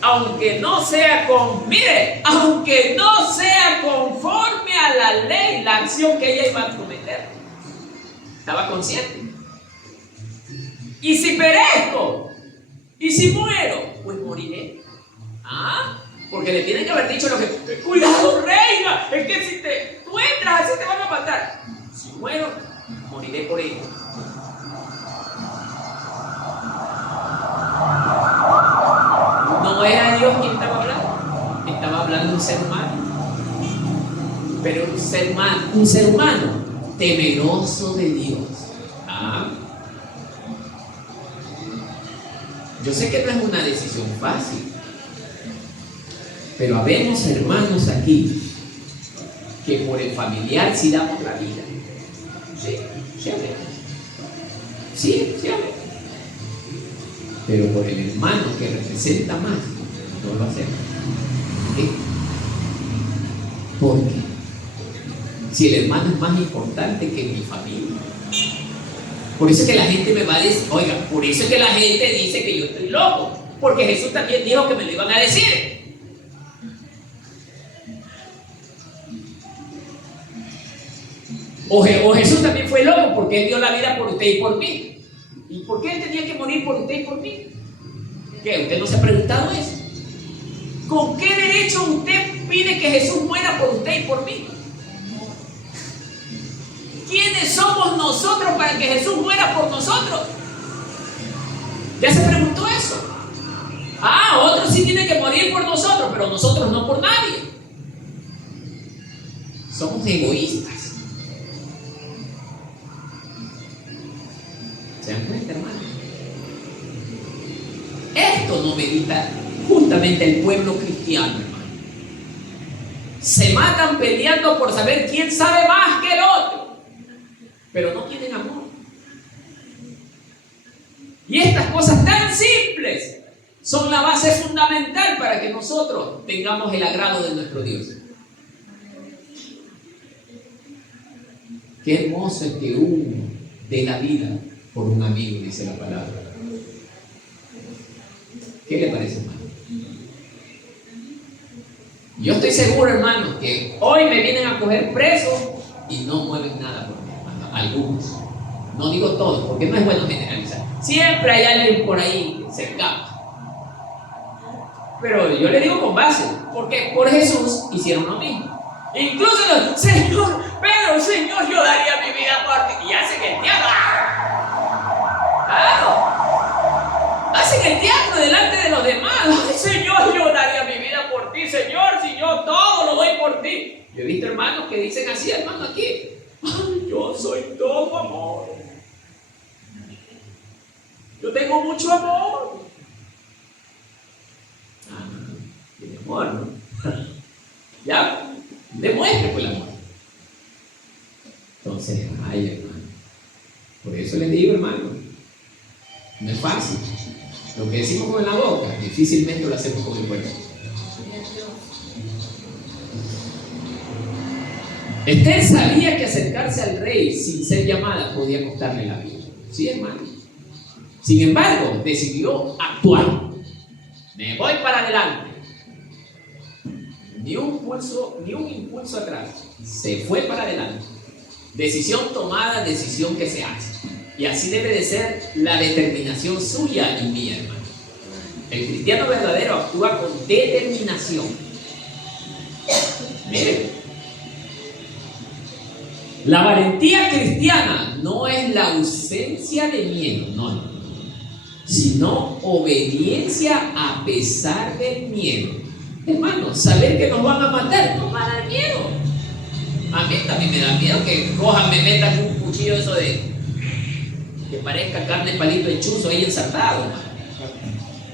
Aunque no sea aunque no sea conforme a la ley, la acción que ella iba a cometer. Estaba consciente. Y si perezco, y si muero, pues moriré. ¿Ah? Porque le tienen que haber dicho lo que: cuidado, reina, es que si tú entras así te van a matar. Si muero, moriré por ello. No era Dios quien estaba hablando, estaba hablando un ser humano. Pero un ser humano temeroso de Dios. ¿Ah? Yo sé que no es una decisión fácil, pero habemos hermanos aquí que por el familiar sí damos la vida. Sí, sí hablemos. Sí, sí hablemos. Pero por el hermano que representa más, no lo hacemos. ¿Qué? ¿Por qué? Si el hermano es más importante que mi familia. Por eso es que la gente me va a decir, oiga, por eso es que la gente dice que yo estoy loco, porque Jesús también dijo que me lo iban a decir. O Jesús también fue loco porque Él dio la vida por usted y por mí. ¿Y por qué Él tenía que morir por usted y por mí? ¿Qué? ¿Usted no se ha preguntado eso? ¿Con qué derecho usted pide que Jesús muera por usted y por mí? ¿Quiénes somos nosotros para que Jesús muera por nosotros? ¿Ya se preguntó eso? Otros sí tienen que morir por nosotros, pero nosotros no por nadie. Somos egoístas. ¿Se dan cuenta, hermano? Esto no medita justamente el pueblo cristiano, hermano. Se matan peleando por saber quién sabe más que el otro, pero no tienen amor. Y estas cosas tan simples son la base fundamental para que nosotros tengamos el agrado de nuestro Dios. Qué hermoso es que uno dé la vida por un amigo, dice la palabra. ¿Qué le parece, hermano? Yo estoy seguro, hermano, que hoy me vienen a coger preso y no mueven nada por mí, hermano. Algunos. No digo todos, porque no es bueno generalizar. Siempre hay alguien por ahí que se escapa. Pero yo le digo con base, porque por Jesús hicieron lo mismo. Incluso los, Señor, pero Señor, yo daría mi vida por ti. Y hacen el teatro. Claro. Hacen el teatro delante de los demás. Ay, Señor, yo daría mi vida por ti. Señor, si yo todo lo doy por ti. Yo he visto hermanos que dicen así, hermano, aquí. Ay, yo soy todo amor. Yo tengo mucho amor. Tiene amor, ¿no? Ya, demuestre pues el amor. Entonces, ay, hermano. Por eso les digo, hermano, no es fácil. Lo que decimos con la boca, difícilmente lo hacemos con el cuerpo. Esther sabía que acercarse al rey sin ser llamada podía costarle la vida. Sí, hermano. Sin embargo, decidió actuar. Me voy para adelante. Ni un impulso atrás. Se fue para adelante. Decisión tomada, decisión que se hace. Y así debe de ser la determinación suya y mía, hermano. El cristiano verdadero actúa con determinación. Miren, la valentía cristiana no es la ausencia de miedo, no, sino obediencia a pesar del miedo. Hermano, saber que nos van a matar nos va a dar miedo. A mí también me da miedo que cojan, me metan un cuchillo eso de que parezca carne palito de chuzo ahí ensartado.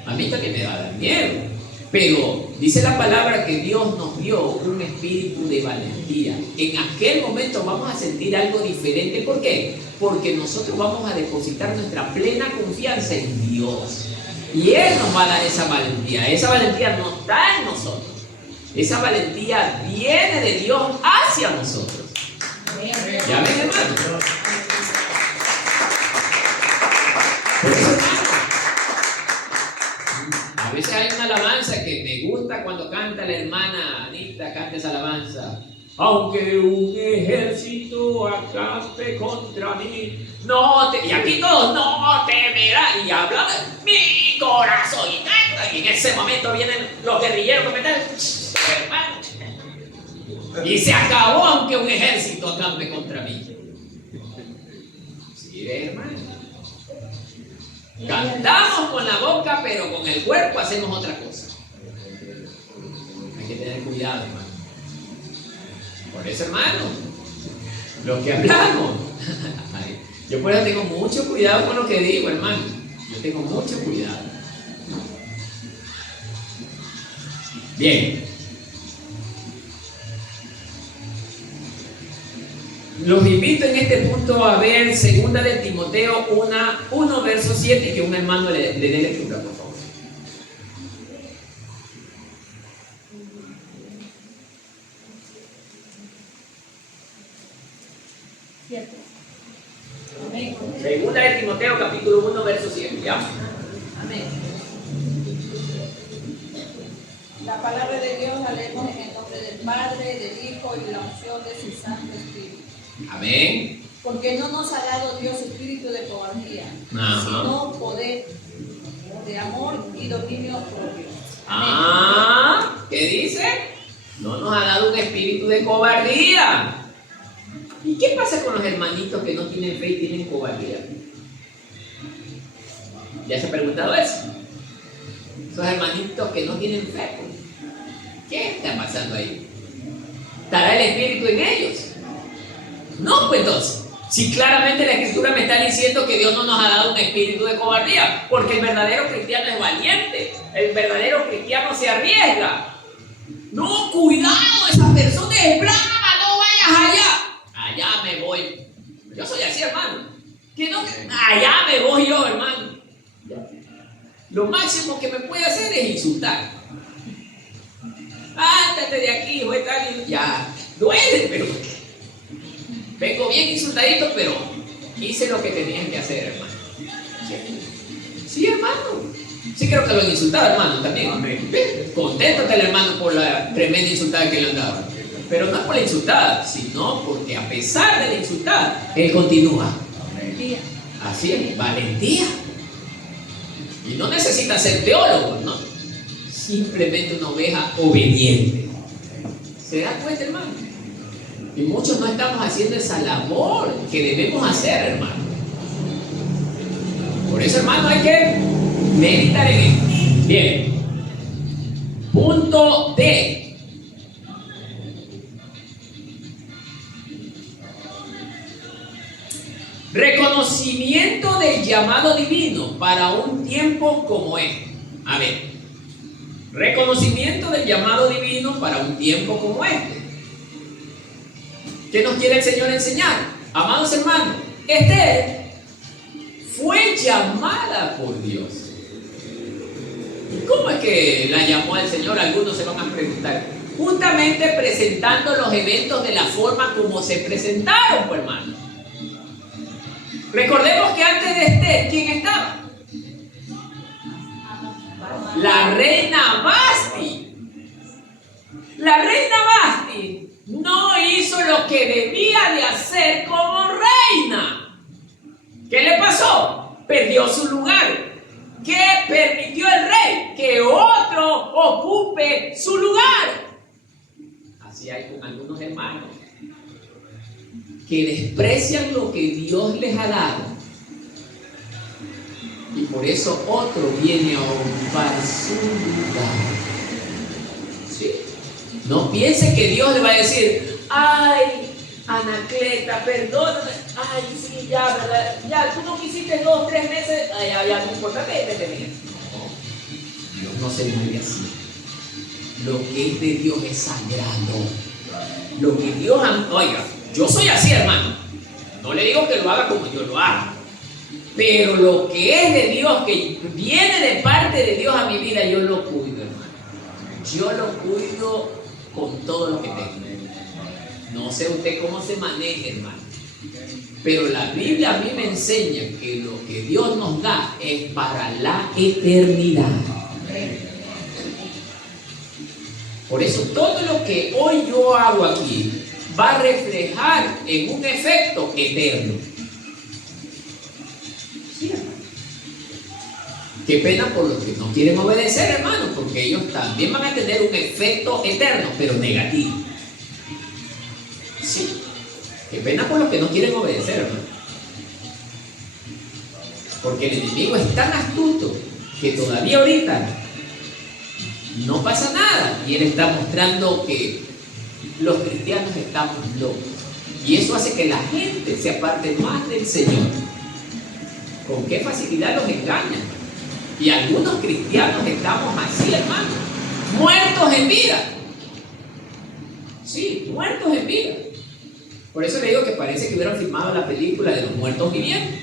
A mí también me va a dar miedo. Pero dice la palabra que Dios nos dio un espíritu de valentía. En aquel momento vamos a sentir algo diferente. ¿Por qué? Porque nosotros vamos a depositar nuestra plena confianza en Dios. Y Él nos va a dar esa valentía. Esa valentía no está en nosotros. Esa valentía viene de Dios hacia nosotros. ¿Ya ven, hermano? Por eso, a veces hay una alabanza que me gusta cuando canta la hermana Anita, canta esa alabanza. Aunque un ejército acampe contra mí, y aquí todos no temerá, y habla mi corazón, y canta, y en ese momento vienen los guerrilleros que meten, hermano, y se acabó aunque un ejército acampe contra mí. Sí, hermano. Cantamos con la boca, pero con el cuerpo hacemos otra cosa. Hay que tener cuidado, hermano. Por eso, hermano, lo que hablamos. Yo por eso tengo mucho cuidado con lo que digo, hermano. Yo tengo mucho cuidado. Bien. Los invito en este punto a ver 2 de Timoteo 1 verso 7, que un hermano le dé lectura, por favor. Amén. 2 de Timoteo capítulo 1 verso 7, ¿ya? Amén. La palabra de Dios la leemos en el nombre del Padre, del Hijo y de la unción de su Santo Espíritu. Amén. Porque no nos ha dado Dios espíritu de cobardía, Ajá. sino poder, de amor y dominio propio. Ah, ¿qué dice? No nos ha dado un espíritu de cobardía. ¿Y qué pasa con los hermanitos que no tienen fe y tienen cobardía? ¿Ya se ha preguntado eso? Esos hermanitos que no tienen fe, ¿qué está pasando ahí? ¿Estará el espíritu en ellos? No, pues entonces, si claramente la Escritura me está diciendo que Dios no nos ha dado un espíritu de cobardía, porque el verdadero cristiano es valiente, el verdadero cristiano se arriesga. No, cuidado, esa persona es brava, no vayas allá. Allá me voy. Yo soy así, hermano. Que no, allá me voy yo, hermano. Lo máximo que me puede hacer es insultar. Ándate de aquí, hijo de tal. Ya, duele, pero vengo bien insultadito, pero hice lo que tenían que hacer, hermano. Sí, hermano. Sí, creo que lo han insultado, hermano, también. Amén. Conténtate, hermano, por la tremenda insultada que le han dado. Pero no es por la insultada, sino porque a pesar de la insultada, él continúa. Valentía. Así es, valentía. Y no necesita ser teólogo, no. Simplemente una oveja obediente. ¿Se da cuenta, hermano? Y muchos no estamos haciendo esa labor que debemos hacer, hermano. Por eso, hermano, hay que meditar en esto. Bien. Punto D. Reconocimiento del llamado divino para un tiempo como este. A ver, reconocimiento del llamado divino para un tiempo como este. ¿Qué nos quiere el Señor enseñar? Amados hermanos, Esther fue llamada por Dios. ¿Cómo es que la llamó el Señor? Algunos se van a preguntar. Justamente presentando los eventos de la forma como se presentaron, pues, hermano. Recordemos que antes de Esther, ¿quién estaba? La reina Vasti. La reina Vasti no hizo lo que debía de hacer como reina. ¿Qué le pasó? Perdió su lugar. ¿Qué permitió el rey? Que otro ocupe su lugar. Así hay con algunos hermanos que desprecian lo que Dios les ha dado, y por eso otro viene a ocupar su lugar. ¿Sí? No piense que Dios le va a decir: ay, Anacleta, perdóname, ay, sí, ya, ¿verdad? Ya, tú no quisiste 2, 3 meses, ay, ya, no importa, vete bien. No, Dios no se mueve así. Lo que es de Dios es sagrado. Lo que Dios, oiga, yo soy así, hermano. No le digo que lo haga como yo lo hago. Pero lo que es de Dios, que viene de parte de Dios a mi vida, yo lo cuido, hermano. Yo lo cuido con todo lo que tengo. No sé usted cómo se maneja, hermano. Pero la Biblia a mí me enseña que lo que Dios nos da es para la eternidad. Por eso todo lo que hoy yo hago aquí va a reflejar en un efecto eterno. Sí, hermano. Qué pena por los que no quieren obedecer, hermano, porque ellos también van a tener un efecto eterno, pero negativo. Sí. Qué pena por los que no quieren obedecer, hermano. Porque el enemigo es tan astuto que todavía ahorita no pasa nada. Y él está mostrando que los cristianos estamos locos. Y eso hace que la gente se aparte más del Señor. ¿Con qué facilidad los engañan? Y algunos cristianos estamos así, hermano. Muertos en vida. Sí, muertos en vida. Por eso le digo que parece que hubieran filmado la película de los muertos viviendo.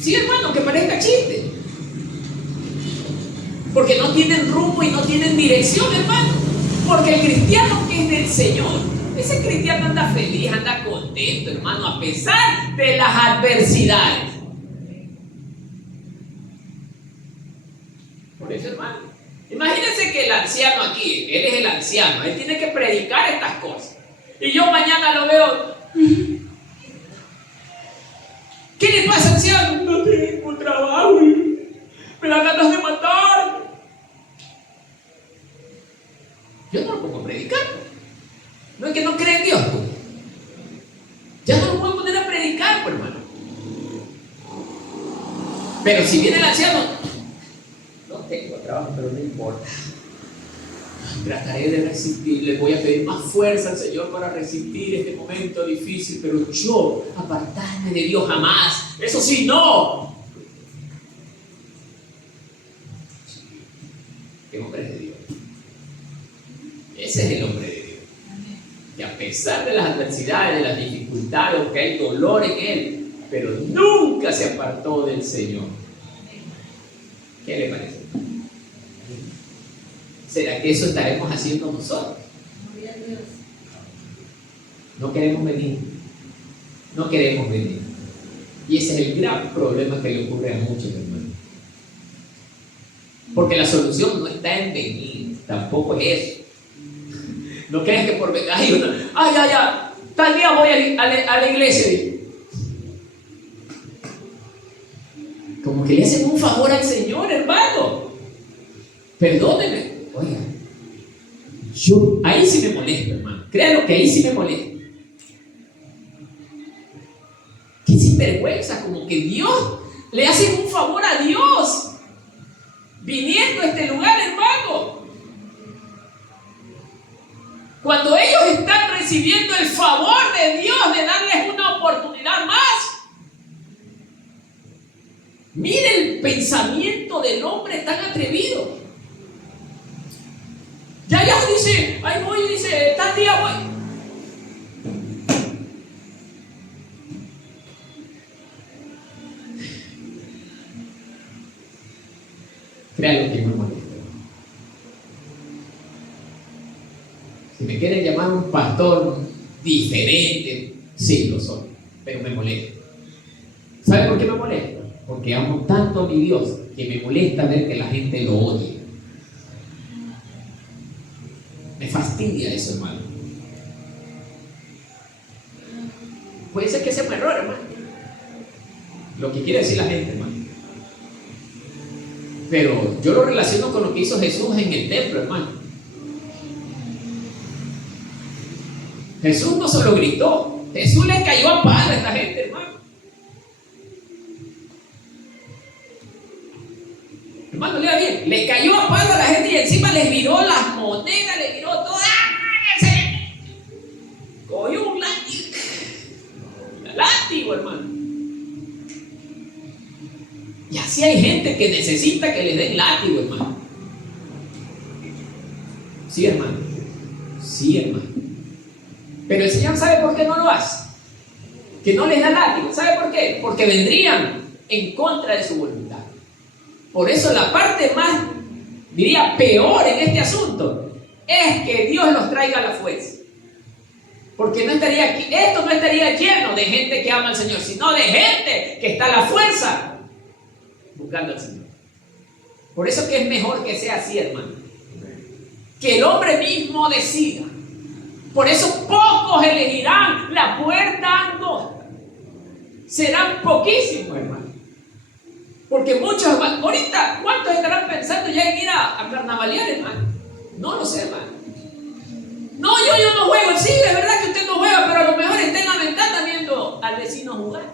Sí, hermano, que parezca chiste. Porque no tienen rumbo y no tienen dirección, hermano. Porque el cristiano que es del Señor, ese cristiano anda feliz, anda contento, hermano, a pesar de las adversidades. Por eso, hermano, imagínense que el anciano aquí, él es el anciano, él tiene que predicar estas cosas. Y yo mañana lo veo. ¿Qué le pasa, anciano? No tengo trabajo, me da ganas de matar. Yo no lo pongo a predicar. No es que no cree en Dios, pues. Ya no lo puedo poner a predicar, pues, hermano. Pero si viene el anciano, no tengo trabajo, pero no importa. Trataré de resistir, le voy a pedir más fuerza al Señor para resistir este momento difícil, pero yo apartarme de Dios jamás. Eso sí, no. ¿Qué hombre es de Dios? Ese es el hombre de Dios. Que a pesar de las adversidades, de las dificultades, aunque hay dolor en él, pero nunca se apartó del Señor. ¿Qué le parece? ¿Será que eso estaremos haciendo nosotros? No queremos venir. No queremos venir. Y ese es el gran problema que le ocurre a muchos hermanos. Porque la solución no está en venir, tampoco es eso. No crees que por venir, ya, tal día voy a la iglesia. Como que le hacen un favor al Señor, hermano. Perdóneme. Oiga, yo ahí sí me molesto, hermano. Créanlo que ahí sí me molesto. Qué sinvergüenza, como que Dios le hace un favor a Dios viniendo a este lugar, hermano. Cuando ellos están recibiendo el favor de Dios de darles una oportunidad más. Mire el pensamiento del hombre tan atrevido. Ya dice, ahí voy, dice, tal día voy. Créanlo que me molesta. Si me quieren llamar un pastor diferente, sí lo soy, pero me molesta. ¿Sabe por qué me molesta? Porque amo tanto a mi Dios que me molesta ver que la gente lo odie. Me fastidia eso, hermano. Puede ser que sea un error, hermano. Lo que quiere decir la gente, hermano. Pero yo lo relaciono con lo que hizo Jesús en el templo, hermano. Jesús no solo gritó, Jesús le cayó a palo a esta gente, hermano. Hermano, lea bien, le cayó a palo a la gente y encima les viró las monedas, les viró todo. Cogió un látigo, hermano. Y así hay gente que necesita que les den látigo, hermano. Sí, hermano. Sí, hermano. Pero el Señor sabe por qué no lo hace. Que no les da látigo. ¿Sabe por qué? Porque vendrían en contra de su voluntad. Por eso la parte más, diría, peor en este asunto es que Dios los traiga a la fuerza. Porque no estaría aquí, esto no estaría lleno de gente que ama al Señor, sino de gente que está a la fuerza buscando al Señor. Por eso que es mejor que sea así, hermano. Que el hombre mismo decida. Por eso pocos elegirán la puerta angosta. Serán poquísimos, hermano. Porque muchos, ahorita, ¿cuántos estarán pensando ya en ir a carnavalear, hermano? No lo sé, hermano. No, yo no juego. Sí, es verdad que usted no juega, pero a lo mejor está en la ventana viendo al vecino jugar.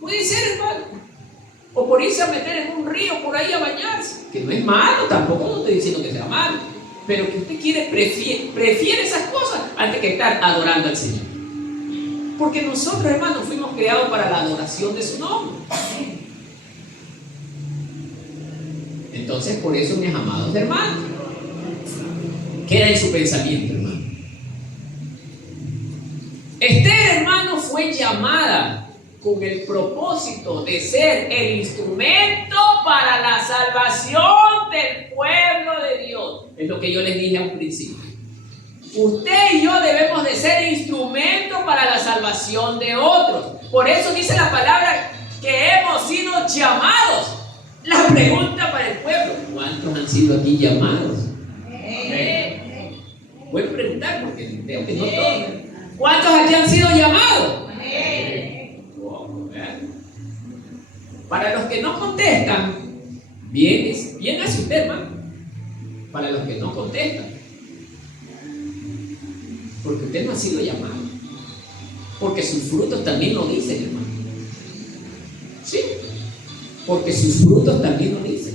Puede ser, hermano. O por irse a meter en un río por ahí a bañarse. Que no es malo, tampoco no estoy diciendo que sea malo. Pero que usted prefiere esas cosas antes que estar adorando al Señor. Porque nosotros, hermanos, fuimos creados para la adoración de su nombre. Entonces, por eso, mis amados hermanos, ¿qué era en su pensamiento, hermano? Esther, hermano, fue llamada con el propósito de ser el instrumento para la salvación del pueblo de Dios. Es lo que yo les dije a un principio. Usted y yo debemos de ser instrumento para la salvación de otros. Por eso dice la palabra que hemos sido llamados. La pregunta para el pueblo: ¿cuántos han sido aquí llamados? Voy a preguntar porque veo que no todos. ¿Cuántos aquí han sido llamados? Para los que no contestan, bien hace usted, hermano. Para los que no contestan, porque usted no ha sido llamado, porque sus frutos también lo dicen, hermano. Sí, porque sus frutos también lo dicen.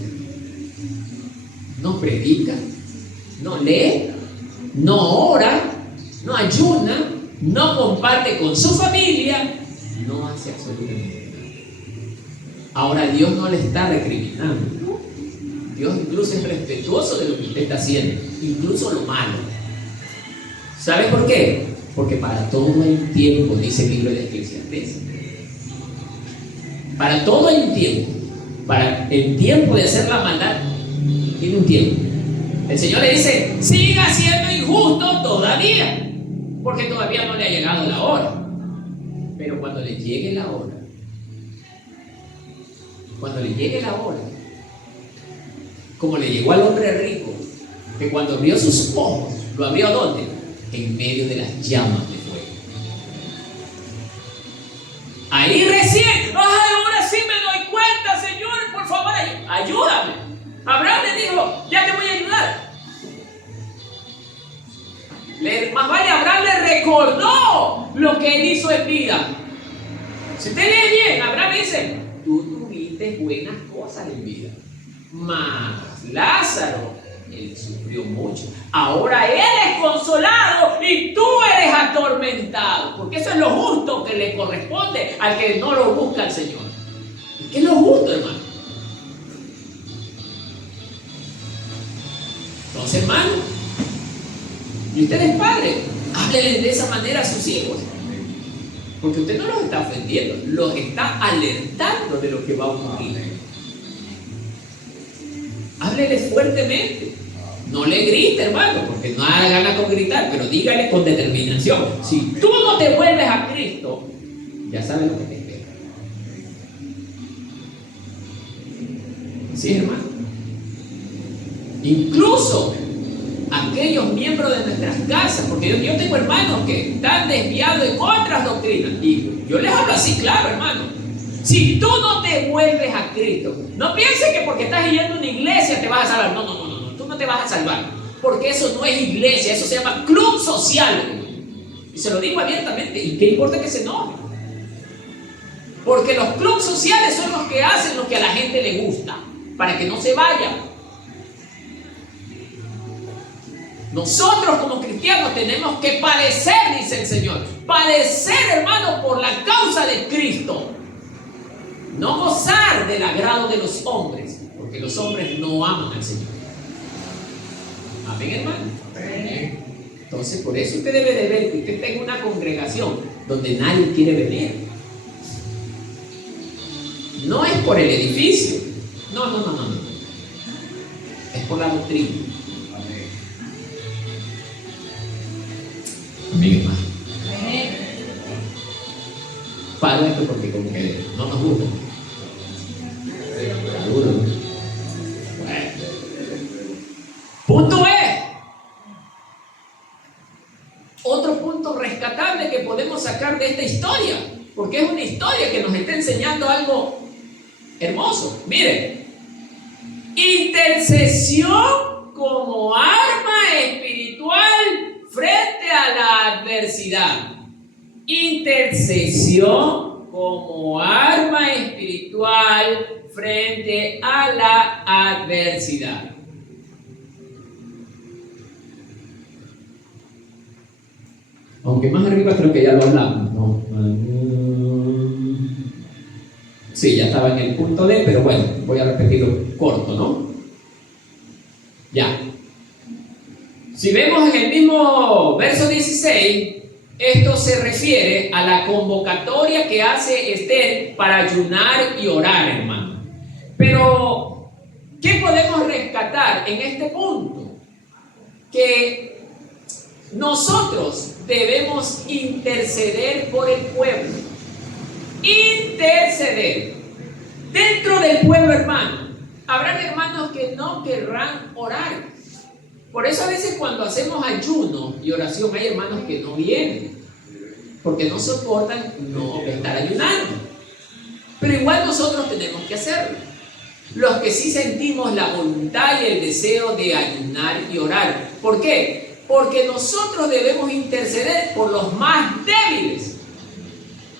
No predica, no lee, no ora, no ayuna, no comparte con su familia, no hace absolutamente nada. Ahora, Dios no le está recriminando. Dios incluso es respetuoso de lo que usted está haciendo, incluso lo malo. ¿Sabe por qué? Porque para todo hay un tiempo, dice el libro de Eclesiastés. Para todo hay un tiempo. Para el tiempo de hacer la maldad, tiene un tiempo. El Señor le dice: siga siendo injusto todavía, porque todavía no le ha llegado la hora. Pero cuando le llegue la hora, como le llegó al hombre rico, que cuando abrió sus ojos, ¿lo abrió dónde? En medio de las llamas de fuego. Ahí recién, ¡ay, ahora sí me doy cuenta, Señor! Por favor, ayúdame. Abraham le dijo: ya te voy a ayudar. Más vale, Abraham le recordó lo que él hizo en vida. Si usted lee bien, Abraham dice: tú tuviste buenas cosas en vida, mas Lázaro, él sufrió mucho. Ahora él es consolado y tú eres atormentado, porque eso es lo justo que le corresponde al que no lo busca al Señor. ¿Qué es lo justo, hermano? Entonces, hermano, y usted es padre, háblele de esa manera a sus hijos, porque usted no los está ofendiendo, los está alertando de lo que va a ocurrir. Háblele fuertemente. No le grite, hermano, porque no haga gana con gritar, pero dígale con determinación: si tú no te vuelves a Cristo, ya sabes lo que te espera. Sí, hermano. Incluso aquellos miembros de nuestras casas, porque yo tengo hermanos que están desviados en otras doctrinas, y yo les hablo así, claro, hermano. Si tú no te vuelves a Cristo, no pienses que porque estás yendo a una iglesia te vas a salvar. No, tú no te vas a salvar, porque eso no es iglesia, eso se llama club social. Y se lo digo abiertamente, ¿y qué importa que se enoje? Porque los clubes sociales son los que hacen lo que a la gente le gusta, para que no se vaya. Nosotros como cristianos tenemos que padecer, dice el Señor. Padecer, hermano, por la causa de Cristo. No gozar del agrado de los hombres, porque los hombres no aman al Señor. Amén, hermano. Amén. Entonces, por eso usted debe de ver que usted tenga una congregación donde nadie quiere venir. No es por el edificio. No. Es por la doctrina. Amén, hermano. Paro esto porque como que no nos gusta. Duro. Bueno. Punto E. Otro punto rescatable que podemos sacar de esta historia, porque es una historia que nos está enseñando algo hermoso. Miren, intercesión como arma espiritual frente a la adversidad. Intercesión como arma espiritual frente a la adversidad. Aunque más arriba creo que ya lo hablamos, ¿no? Sí, ya estaba en el punto D, pero bueno, voy a repetirlo corto, ¿no? Ya. Si vemos en el mismo verso 16, Esto se refiere a la convocatoria que hace Esther para ayunar y orar, hermano. Pero, ¿qué podemos rescatar en este punto? Que nosotros debemos interceder por el pueblo. Interceder. Dentro del pueblo, hermano, habrán hermanos que no querrán orar. Por eso a veces cuando hacemos ayuno y oración hay hermanos que no vienen, porque no soportan no estar ayunando. Pero igual nosotros tenemos que hacerlo. Los que sí sentimos la voluntad y el deseo de ayunar y orar. ¿Por qué? Porque nosotros debemos interceder por los más débiles.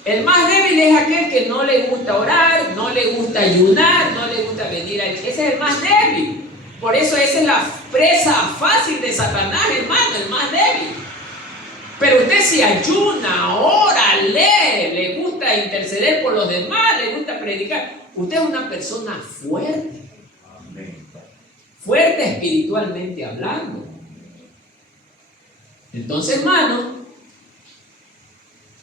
El más débil es aquel que no le gusta orar, no le gusta ayunar, no le gusta venir a... Ese es el más débil. Por eso esa es la presa fácil de Satanás, hermano, el más débil. Pero usted si ayuna, ora, lee, le gusta interceder por los demás, le gusta predicar, usted es una persona fuerte. Fuerte espiritualmente hablando. Entonces, hermano,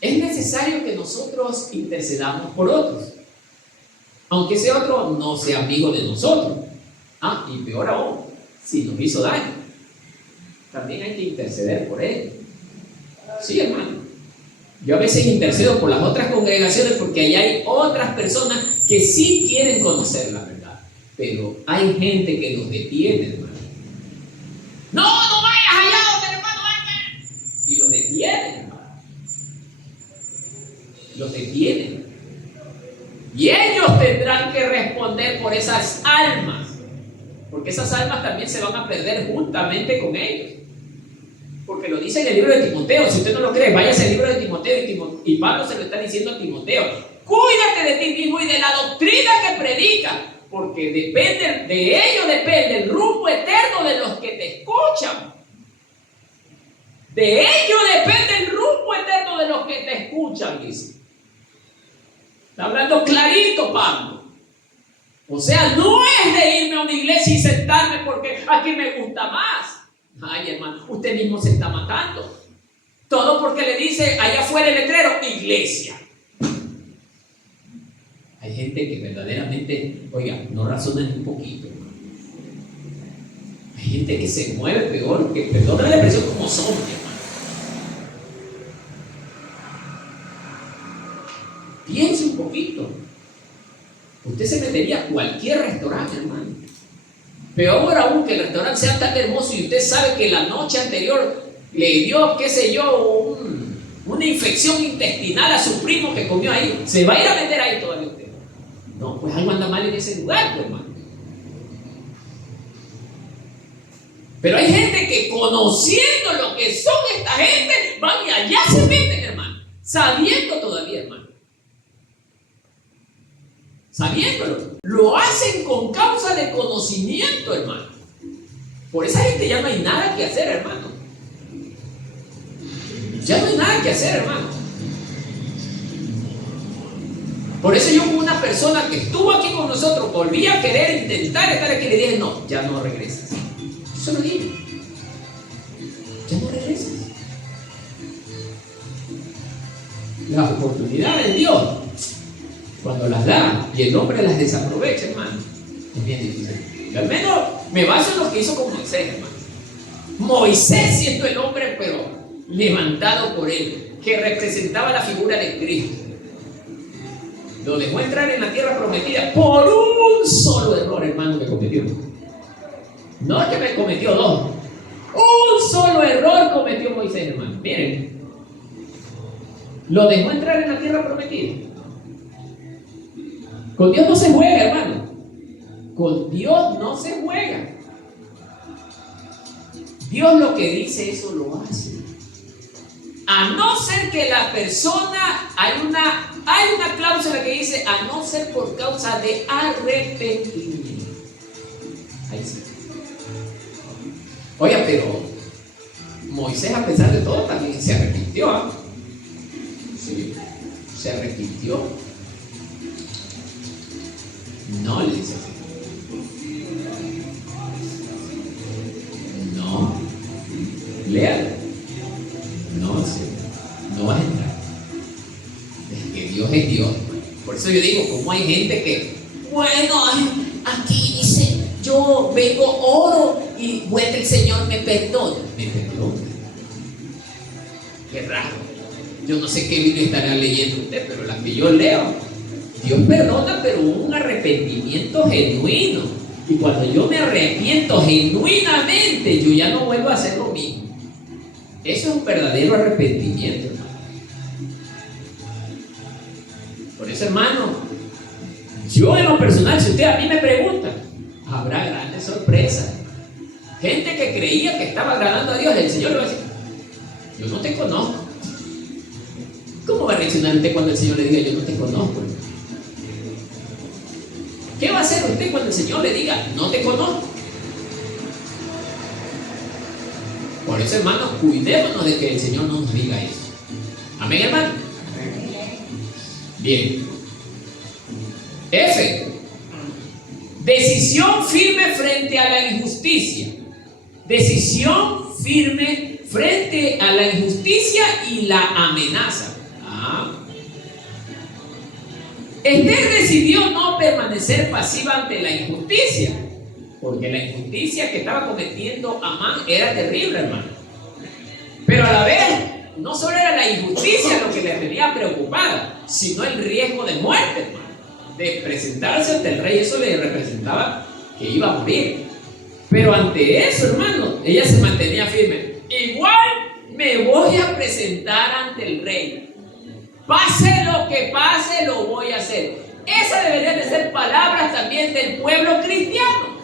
es necesario que nosotros intercedamos por otros. Aunque ese otro no sea amigo de nosotros. Y peor aún, si nos hizo daño, también hay que interceder por él. Sí, hermano. Yo a veces intercedo por las otras congregaciones porque ahí hay otras personas que sí quieren conocer la verdad. Pero hay gente que los detiene, hermano. No vayas allá donde el hermano vaya. Y los detienen, hermano. Los detienen. Y ellos tendrán que responder por esas almas. Porque esas almas también se van a perder juntamente con ellos. Porque lo dice en el libro de Timoteo. Si usted no lo cree, váyase al libro de Timoteo y Pablo se lo está diciendo a Timoteo. Cuídate de ti mismo y de la doctrina que predica. Porque de ello depende el rumbo eterno de los que te escuchan. De ello depende el rumbo eterno de los que te escuchan, dice. Está hablando clarito Pablo. O sea, no es de irme a una iglesia y sentarme porque aquí me gusta más. Ay, hermano, usted mismo se está matando. Todo porque le dice allá afuera el letrero, iglesia. Hay gente que verdaderamente, oiga, no razona ni un poquito, hermano. Hay gente que se mueve peor, que perdona la expresión, como zombie, hermano. Piense un poquito. Usted se metería a cualquier restaurante, hermano. Peor aún que el restaurante sea tan hermoso y usted sabe que la noche anterior le dio, qué sé yo, una infección intestinal a su primo que comió ahí. ¿Se va a ir a meter ahí todavía usted? No, pues algo anda mal en ese lugar, hermano. Pero hay gente que conociendo lo que son esta gente, van y allá se meten, hermano. Sabiendo todavía, hermano. Sabiéndolo, lo hacen con causa de conocimiento, hermano. Por esa gente ya no hay nada que hacer, hermano. Ya no hay nada que hacer, hermano. Por eso yo con una persona que estuvo aquí con nosotros, volví a querer intentar estar aquí, le dije, no, ya no regresas. Eso lo dije. Ya no regresas. Las oportunidades de Dios, cuando las da y el hombre las desaprovecha, hermano, es bien difícil. Yo al menos me baso en lo que hizo con Moisés, hermano. Moisés siendo el hombre, pero levantado por él, que representaba la figura de Cristo, lo dejó entrar en la tierra prometida por un solo error, hermano, que cometió. No es que me cometió dos. Un solo error cometió Moisés, hermano. Miren, lo dejó entrar en la tierra prometida. Con Dios no se juega, hermano. Con Dios no se juega. Dios lo que dice, eso lo hace. A no ser que la persona, hay una cláusula que dice, a no ser por causa de arrepentimiento. Ahí sí. Oiga, pero Moisés, a pesar de todo, también se arrepintió, ¿eh? Sí, se arrepintió. No, le dice así. No. Léalo. No, sí. no vas a entrar. Es que Dios es Dios. Por eso yo digo, como hay gente que, bueno, aquí dice, yo vengo, oro y bueno, el Señor me perdona. ¿Me perdona? Qué raro. Yo no sé qué Biblia estará leyendo usted, pero la que yo leo, Dios perdona, pero un arrepentimiento genuino. Y cuando yo me arrepiento genuinamente, yo ya no vuelvo a hacer lo mismo. Eso es un verdadero arrepentimiento, hermano. Por eso, hermano, yo en lo personal, si usted a mí me pregunta, habrá grandes sorpresas. Gente que creía que estaba agradando a Dios, el Señor le va a decir, yo no te conozco. ¿Cómo va a reaccionar usted cuando el Señor le diga, yo no te conozco? ¿Qué va a hacer usted cuando el Señor le diga, no te conozco? Por eso, hermanos, cuidémonos de que el Señor no nos diga eso. Amén, hermano. Bien. F. Decisión firme frente a la injusticia. Decisión firme frente a la injusticia y la amenaza. Esther decidió no permanecer pasiva ante la injusticia, porque la injusticia que estaba cometiendo Amán era terrible, hermano. Pero a la vez, no solo era la injusticia lo que le tenía preocupada, sino el riesgo de muerte, hermano, de presentarse ante el rey. Eso le representaba que iba a morir. Pero ante eso, hermano, ella se mantenía firme. Igual me voy a presentar ante el rey. Pase lo que pase, lo voy a hacer. Esas deberían de ser palabras también del pueblo cristiano.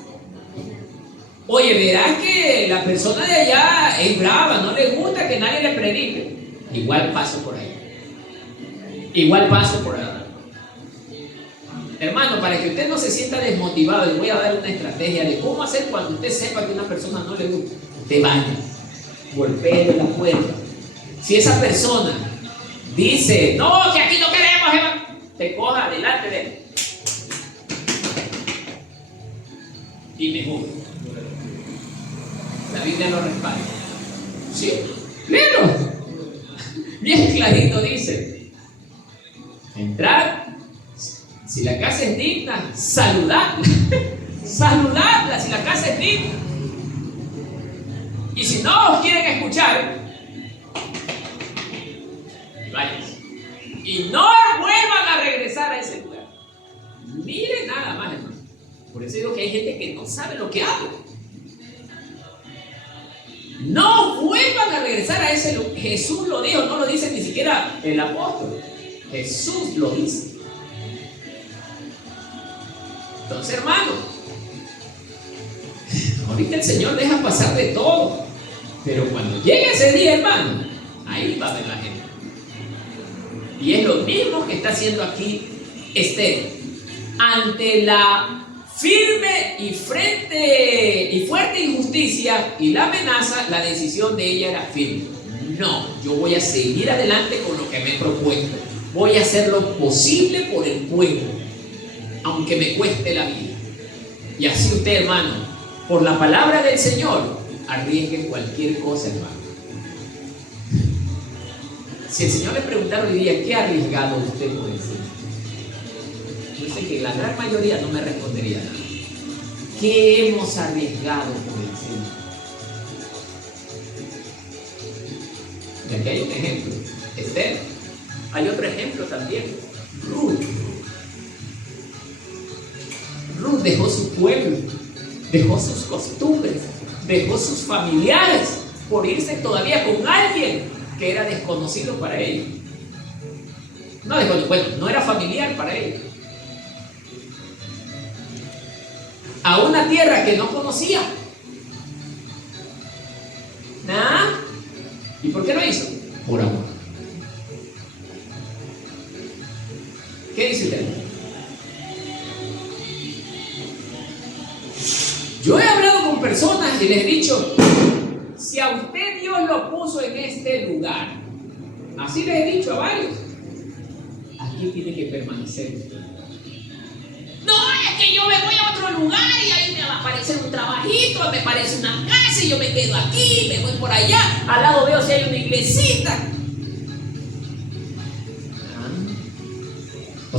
Oye, verás que la persona de allá es brava, no le gusta que nadie le predique. Igual paso por ahí. Igual paso por ahí. Hermano, para que usted no se sienta desmotivado, le voy a dar una estrategia de cómo hacer cuando usted sepa que una persona no le gusta. Usted vaya, golpee la puerta. Si esa persona dice, no, que aquí no queremos, hermano, te coja delante de él y me juro. La Biblia lo respalda. Sí, léelo. Bien clarito dice: entrar, si la casa es digna, saludarla. Saludarla si la casa es digna. Y si no os quieren escuchar, váyanse. Y no vuelvan a regresar a ese lugar. Miren nada más, hermano. Por eso digo que hay gente que no sabe lo que habla. No vuelvan a regresar a ese lugar. Jesús lo dijo, no lo dice ni siquiera el apóstol. Jesús lo dice. Entonces, hermano, ahorita el Señor deja pasar de todo. Pero cuando llegue ese día, hermano, ahí va a ver la gente. Y es lo mismo que está haciendo aquí Esther. Ante la firme y fuerte injusticia y la amenaza, la decisión de ella era firme. No, yo voy a seguir adelante con lo que me he propuesto. Voy a hacer lo posible por el pueblo, aunque me cueste la vida. Y así usted, hermano, por la palabra del Señor, arriesgue cualquier cosa, hermano. Si el Señor le preguntara hoy día, ¿qué ha arriesgado usted por el Señor? Yo sé que la gran mayoría no me respondería nada. ¿Qué hemos arriesgado por el Señor? Y aquí hay un ejemplo. Esther. Hay otro ejemplo también. Ruth. Ruth dejó su pueblo, dejó sus costumbres, dejó sus familiares por irse todavía con alguien que era desconocido para ella. No era familiar para ella. A una tierra que no conocía. ¿Nada? ¿Y por qué lo hizo? Por amor. ¿Qué dice usted? Yo he hablado con personas y les he dicho, si a usted Dios lo puso en este lugar, así les he dicho a varios, aquí tiene que permanecer usted. No, es que yo me voy a otro lugar y ahí me va a aparecer un trabajito, me aparece una casa y yo me quedo aquí, me voy por allá, al lado veo si hay una iglesita.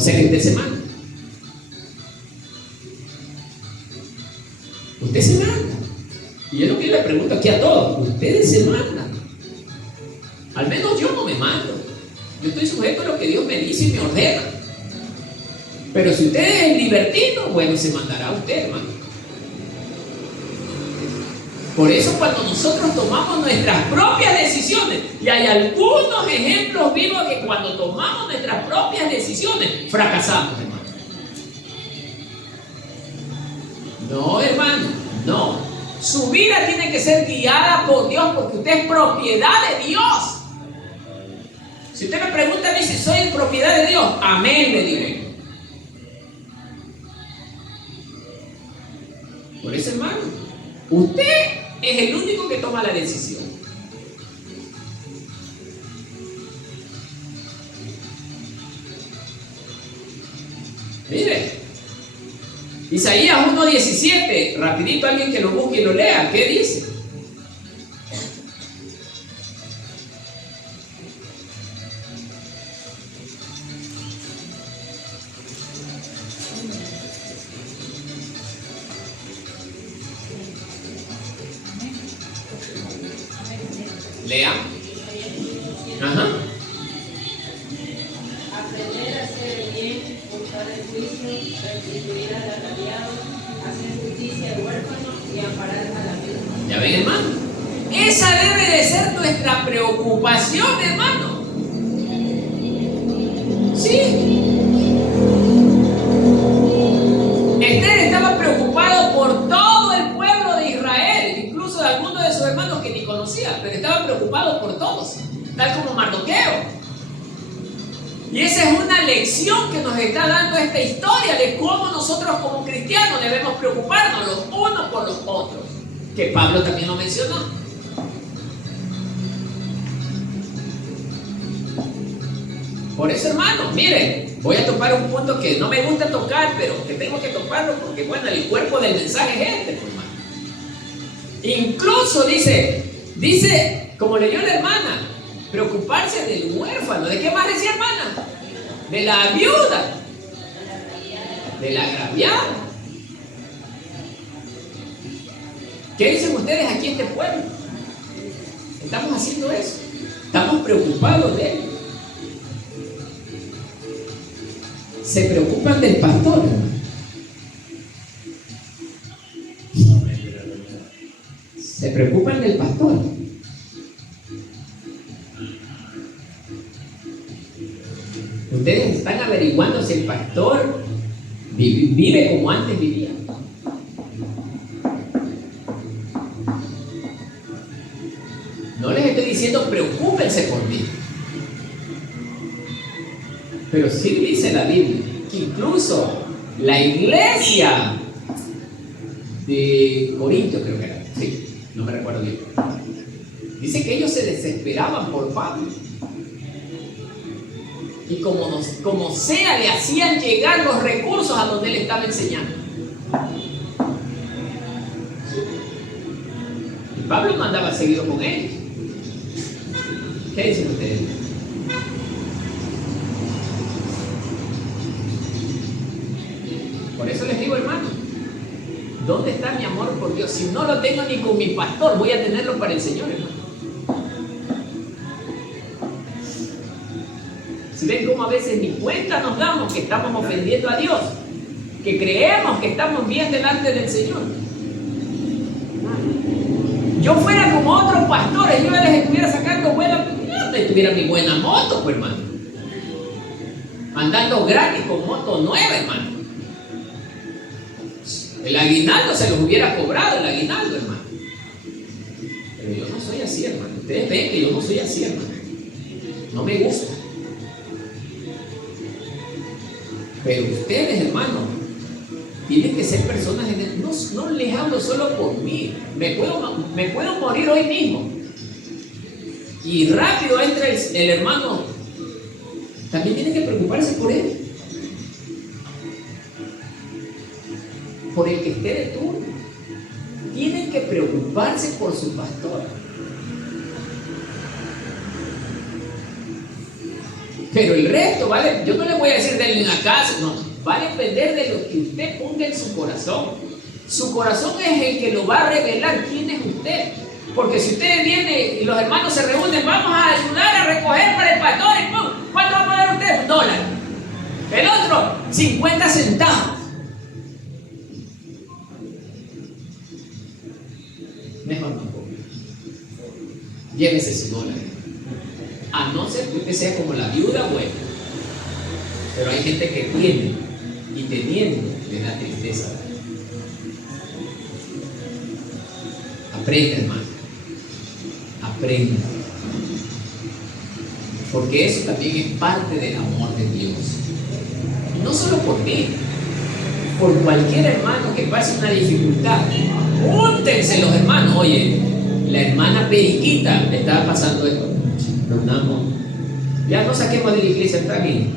sea que usted se manda. Usted se manda. Y es lo que yo le pregunto aquí a todos. Ustedes se mandan. Al menos yo no me mando. Yo estoy sujeto a lo que Dios me dice y me ordena. Pero si usted es libertino, bueno, se mandará usted, hermano. Por eso cuando nosotros tomamos nuestras propias decisiones, y hay algunos ejemplos vivos que cuando tomamos nuestras propias decisiones, fracasamos, hermano. No, hermano, no. Su vida tiene que ser guiada por Dios, porque usted es propiedad de Dios. Si usted me pregunta a mí si soy propiedad de Dios, amén, le diré. Por eso, hermano, usted es el único que toma la decisión. Mire, Isaías 1:17, rapidito alguien que lo busque y lo lea, ¿qué dice? Lea. Ajá. Aprender a hacer el bien, buscar el juicio, restituir al agraviado, hacer justicia al huérfano y amparar a la viuda. ¿Ya ven, hermano? Esa debe de ser nuestra preocupación, hermano. Sí. Esther estaba preocupado por todo el pueblo de Israel, incluso de algunos de sus hermanos que ni conocía, pero estaba preocupado por todos, tal como Mardoqueo. Y esa es una lección que nos está dando esta historia de cómo nosotros como cristianos debemos preocuparnos los unos por los otros, que Pablo también lo mencionó. Por eso, hermano, miren, voy a tocar un punto que no me gusta tocar, pero que tengo que tocarlo porque, bueno, el cuerpo del mensaje es este, hermano. Incluso dice, como leyó la hermana, preocuparse del huérfano. ¿De qué más decía, hermana? De la viuda, de la agraviada. ¿Qué dicen ustedes aquí en este pueblo? Estamos haciendo eso. Estamos preocupados de él. Se preocupan del pastor, hermano. Se preocupan del pastor. Ustedes están averiguando si el pastor vive como antes vivía. No les estoy diciendo preocúpense por mí. Pero sí dice la Biblia que incluso la iglesia de Corinto, creo que era, sí, no me recuerdo bien, dice que ellos se desesperaban por Pablo. Y como sea, le hacían llegar los recursos a donde él estaba enseñando. Y Pablo no andaba seguido con ellos. ¿Qué dicen ustedes? Por eso les digo, hermano, ¿dónde está mi amor por Dios? Si no lo tengo ni con mi pastor, voy a tenerlo para el Señor, hermano. Si ven cómo a veces ni cuenta nos damos que estamos ofendiendo a Dios, que creemos que estamos bien delante del Señor. Yo fuera como otros pastores, yo les estuviera sacando estuviera mi buena moto, pues, hermano. Andando gratis con moto nueva, hermano. El aguinaldo se los hubiera cobrado, el aguinaldo, hermano. Pero yo no soy así, hermano. Ustedes ven que yo no soy así, hermano. No me gusta. Pero ustedes, hermano, tienen que ser personas, no les hablo solo por mí. Me puedo morir hoy mismo. Y rápido entra el hermano. También tiene que preocuparse por él. Por el que esté de turno. Tienen que preocuparse por su pastor. Pero el resto, ¿vale? Yo no le voy a decir denle una casa, no. Va a depender de lo que usted ponga en su corazón. Su corazón es el que lo va a revelar quién es usted. Porque si usted viene y los hermanos se reúnen, vamos a ayudar a recoger para el pastor, y ¡pum! ¿Cuánto va a pagar usted? $1. El otro, 50 centavos. Mejor no. Llévese su $1. A no ser que usted sea como la viuda buena. Pero hay gente que tiene y teniendo le da tristeza. Aprenda, hermano. Aprenda. Porque eso también es parte del amor de Dios. Y no solo por mí, por cualquier hermano que pase una dificultad. Júntense los hermanos. Oye, la hermana Periquita le estaba pasando esto. Ya no saquemos de la iglesia, está bien.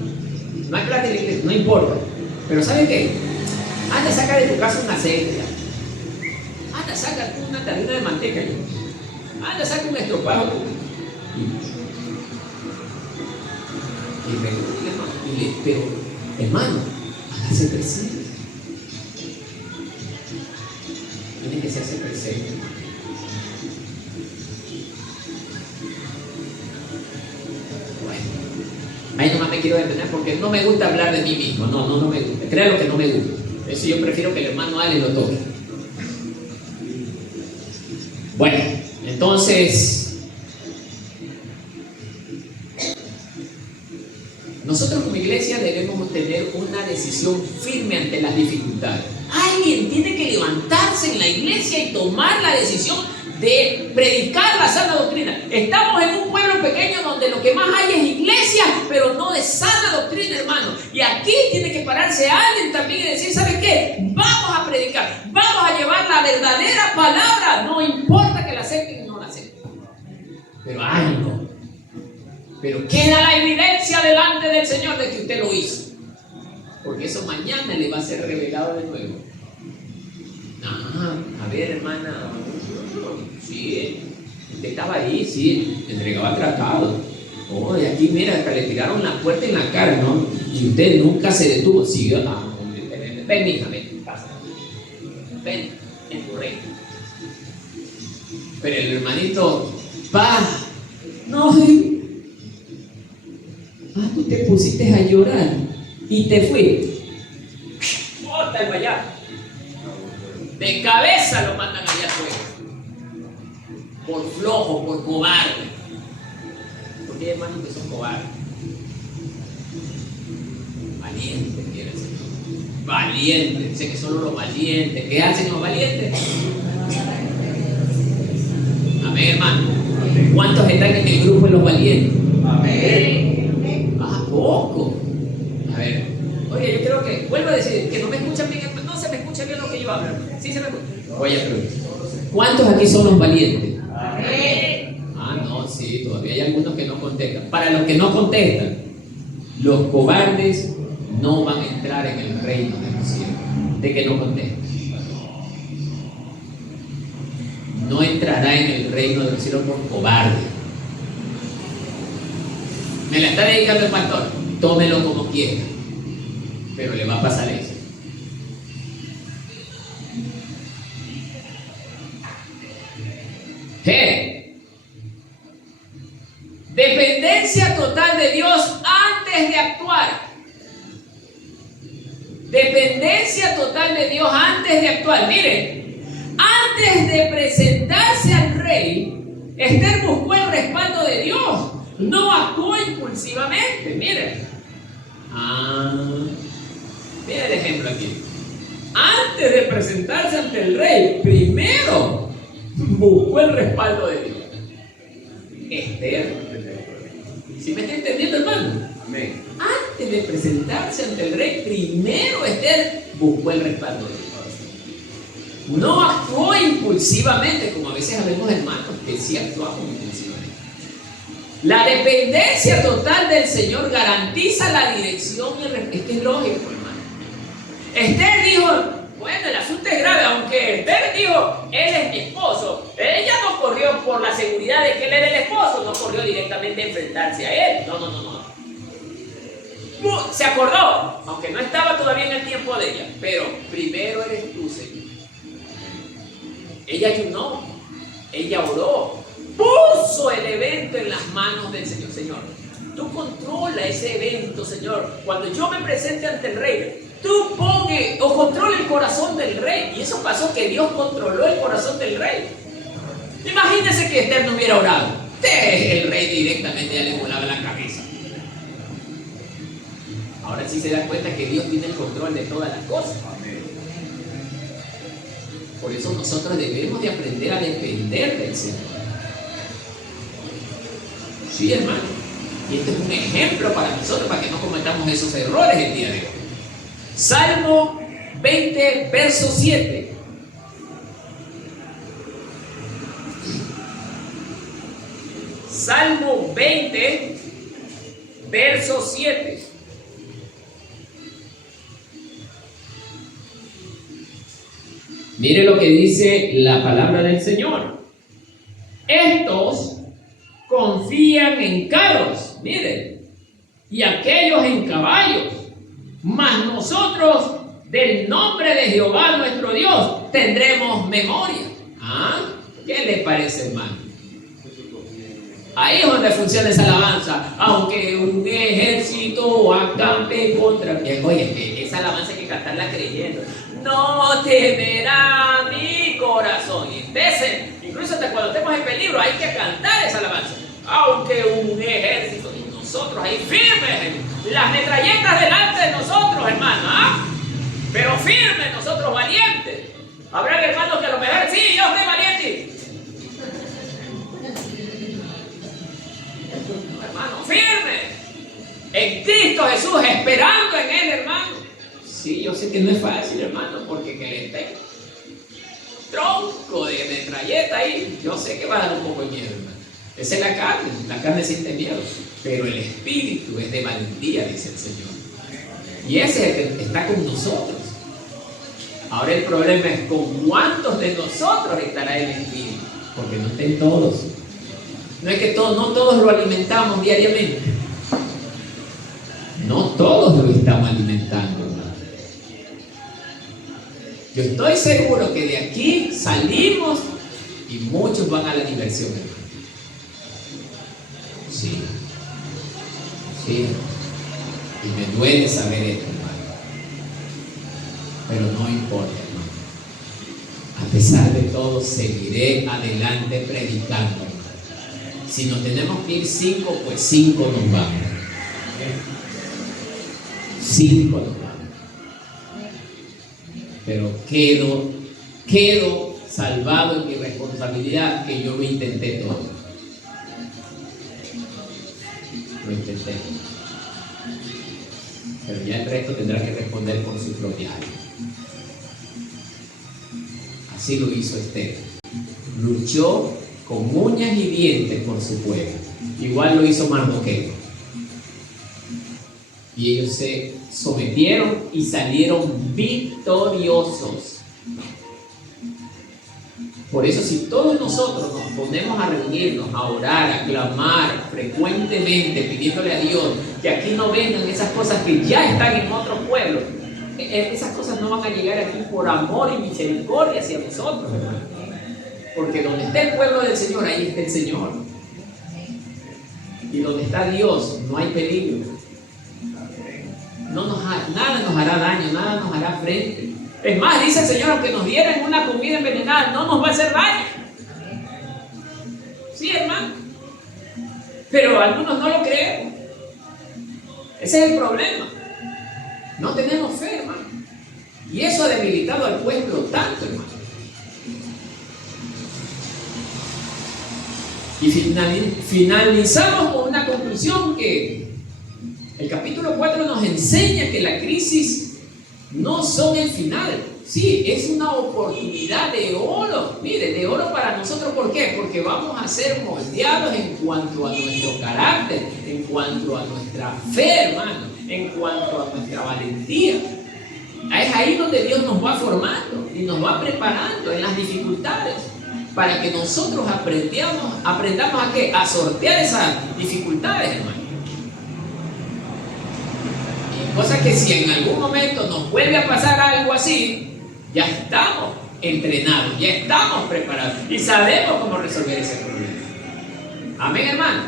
No hay plata en la iglesia, no importa. Pero ¿sabe qué? Anda, saca de tu casa un aceite. Anda, saca una tarrina de manteca. Anda, saca un estropajo. Pero, hermano, hágase presente. Tiene que hacerse presente. Ahí nomás me quiero detener porque no me gusta hablar de mí mismo. No me gusta. Créalo que no me gusta. Eso yo prefiero que el hermano Ale lo toque. Bueno, entonces nosotros como iglesia debemos tener una decisión firme ante las dificultades. Alguien tiene que levantarse en la iglesia y tomar la decisión de predicar la sana doctrina. Estamos en un pueblo pequeño donde lo que más hay es iglesia, pero no de sana doctrina, hermano. Y aquí tiene que pararse alguien también y decir, ¿sabe qué? Vamos a predicar, vamos a llevar la verdadera palabra. No importa que la acepten o no la acepten. Pero ánimo. Pero queda la evidencia delante del Señor de que usted lo hizo. Porque eso mañana le va a ser revelado de nuevo. A ver, hermana. Sí, usted estaba ahí, sí, entregaba tratado. Oh, y aquí mira, hasta le tiraron la puerta en la cara, ¿no? Y usted nunca se detuvo. Siguió, ven, hija, ven, pasa. Ven, en tu reino. Pero el hermanito, no, tú te pusiste a llorar y te fuiste. Bótalo allá. De cabeza lo mandan allá afuera. Por flojo, por cobarde. Porque hay hermanos que son cobardes. Valientes, quiere el Señor. Valientes. Dice que solo los valientes. ¿Qué hacen los valientes? Amén, hermano. ¿Cuántos están en el grupo de los valientes? Amén. Poco. A ver. Oye, yo creo que, vuelvo a decir, que no me escuchan bien, no se me escucha bien lo que yo hablo. Sí se me escucha. Oye, pero ¿cuántos aquí son los valientes? No, sí, todavía hay algunos que no contestan. Para los que no contestan, los cobardes no van a entrar en el reino de los cielos. De que no contestan. No entrará en el reino de los cielos por cobarde. Me la está dedicando el pastor. Tómelo como quiera. Pero le va a pasar eso. Dependencia total de Dios antes de actuar. Dependencia total de Dios antes de actuar. Miren, antes de presentarse al rey, Esther buscó el respaldo de Dios. No actuó impulsivamente. Miren. Mira el ejemplo aquí. Antes de presentarse ante el rey, primero buscó el respaldo de Dios. Esther. ¿Sí me está entendiendo, hermano? Amén. Antes de presentarse ante el rey, primero Esther buscó el respaldo de Dios. No actuó impulsivamente, como a veces habemos hermanos que sí actuamos impulsivamente. La dependencia total del Señor garantiza la dirección y el respeto. Es que es lógico, hermano. Esther dijo, bueno, el asunto es grave, aunque Esther dijo, él es mi esposo. Ella no corrió por la seguridad de que él era el esposo, no corrió directamente a enfrentarse a él. No. Se acordó, aunque no estaba todavía en el tiempo de ella, pero primero eres tú, Señor. Ella ayunó, ella oró, puso el evento en las manos del Señor. Señor, tú controla ese evento, Señor. Cuando yo me presente ante el rey, tú ponga o controla el corazón del rey. Y eso pasó, que Dios controló el corazón del rey. Imagínense que Esther no hubiera orado. El rey directamente ya le volaba la cabeza. Ahora sí se da cuenta que Dios tiene el control de todas las cosas. Por eso nosotros debemos de aprender a depender del Señor. Sí, hermano. Y este es un ejemplo para nosotros, para que no cometamos esos errores el día de hoy. Salmo 20, verso 7. Salmo 20, verso 7. Mire lo que dice la palabra del Señor. Estos confían en carros, miren, y aquellos en caballos, mas nosotros del nombre de Jehová nuestro Dios tendremos memoria. ¿Ah? ¿Qué les parece, hermano? Ahí es donde funciona esa alabanza. Aunque un ejército acampe contra mí. Oye, esa alabanza hay que cantarla creyendo. No temerá mi corazón. Y incluso hasta cuando estemos en peligro hay que cantar esa alabanza. Aunque un ejército, y nosotros ahí firmes, las metralletas delante de nosotros, hermano, ¿ah? Pero firmes, nosotros valientes. Habrá hermanos que a lo mejor, sí, yo soy valiente. Hermano, firme en Cristo Jesús, esperando en Él, hermano. Sí, yo sé que no es fácil, hermano, porque que le esté tronco de metralleta ahí, yo sé que va a dar un poco de miedo, hermano. Esa es la carne siente miedo, pero el espíritu es de valentía, dice el Señor. Y ese es el que está con nosotros. Ahora el problema es con cuántos de nosotros estará el espíritu, porque no estén todos. No es que no todos lo alimentamos diariamente. No todos lo estamos alimentando, hermano. Yo estoy seguro que de aquí salimos y muchos van a la diversión, hermano. Sí. Sí. Y me duele saber esto, hermano. Pero no importa, hermano. A pesar de todo, seguiré adelante predicando, hermano. Si nos tenemos que ir 5, pues 5 nos vamos. 5 nos vamos. Pero quedo salvado en mi responsabilidad, que yo lo intenté todo. Lo intenté. Pero ya el resto tendrá que responder por su propia alma. Así lo hizo Esther. Luchó con uñas y dientes por su pueblo. Igual lo hizo Mardoqueo. Y ellos se sometieron y salieron victoriosos. Por eso, si todos nosotros nos ponemos a reunirnos, a orar, a clamar frecuentemente, pidiéndole a Dios que aquí no vengan esas cosas que ya están en otros pueblos, esas cosas no van a llegar aquí por amor y misericordia hacia nosotros, hermano. Porque donde está el pueblo del Señor, ahí está el Señor. Y donde está Dios, no hay peligro. Nada nos hará daño, nada nos hará frente. Es más, dice el Señor, aunque nos dieran una comida envenenada, no nos va a hacer daño. Sí, hermano. Pero algunos no lo creemos. Ese es el problema. No tenemos fe, hermano. Y eso ha debilitado al pueblo tanto, hermano. Y finalizamos con una conclusión que el capítulo 4 nos enseña que la crisis no son el final. Sí, es una oportunidad de oro. Mire, de oro para nosotros. ¿Por qué? Porque vamos a ser moldeados en cuanto a nuestro carácter, en cuanto a nuestra fe, hermano, en cuanto a nuestra valentía. Es ahí donde Dios nos va formando y nos va preparando en las dificultades, para que nosotros aprendamos a ¿qué? A sortear esas dificultades, hermano. Cosa que si en algún momento nos vuelve a pasar algo así, ya estamos entrenados, ya estamos preparados y sabemos cómo resolver ese problema. Amén, hermano.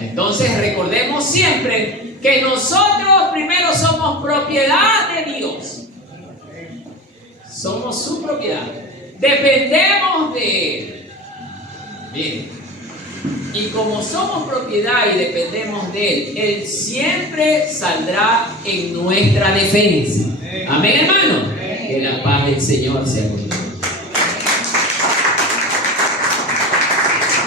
Entonces recordemos siempre que nosotros primero somos propiedad de Dios. Somos su propiedad. Dependemos de Él. Bien. Y como somos propiedad y dependemos de Él, Él siempre saldrá en nuestra defensa. Amén, hermano. Que la paz del Señor sea con nosotros.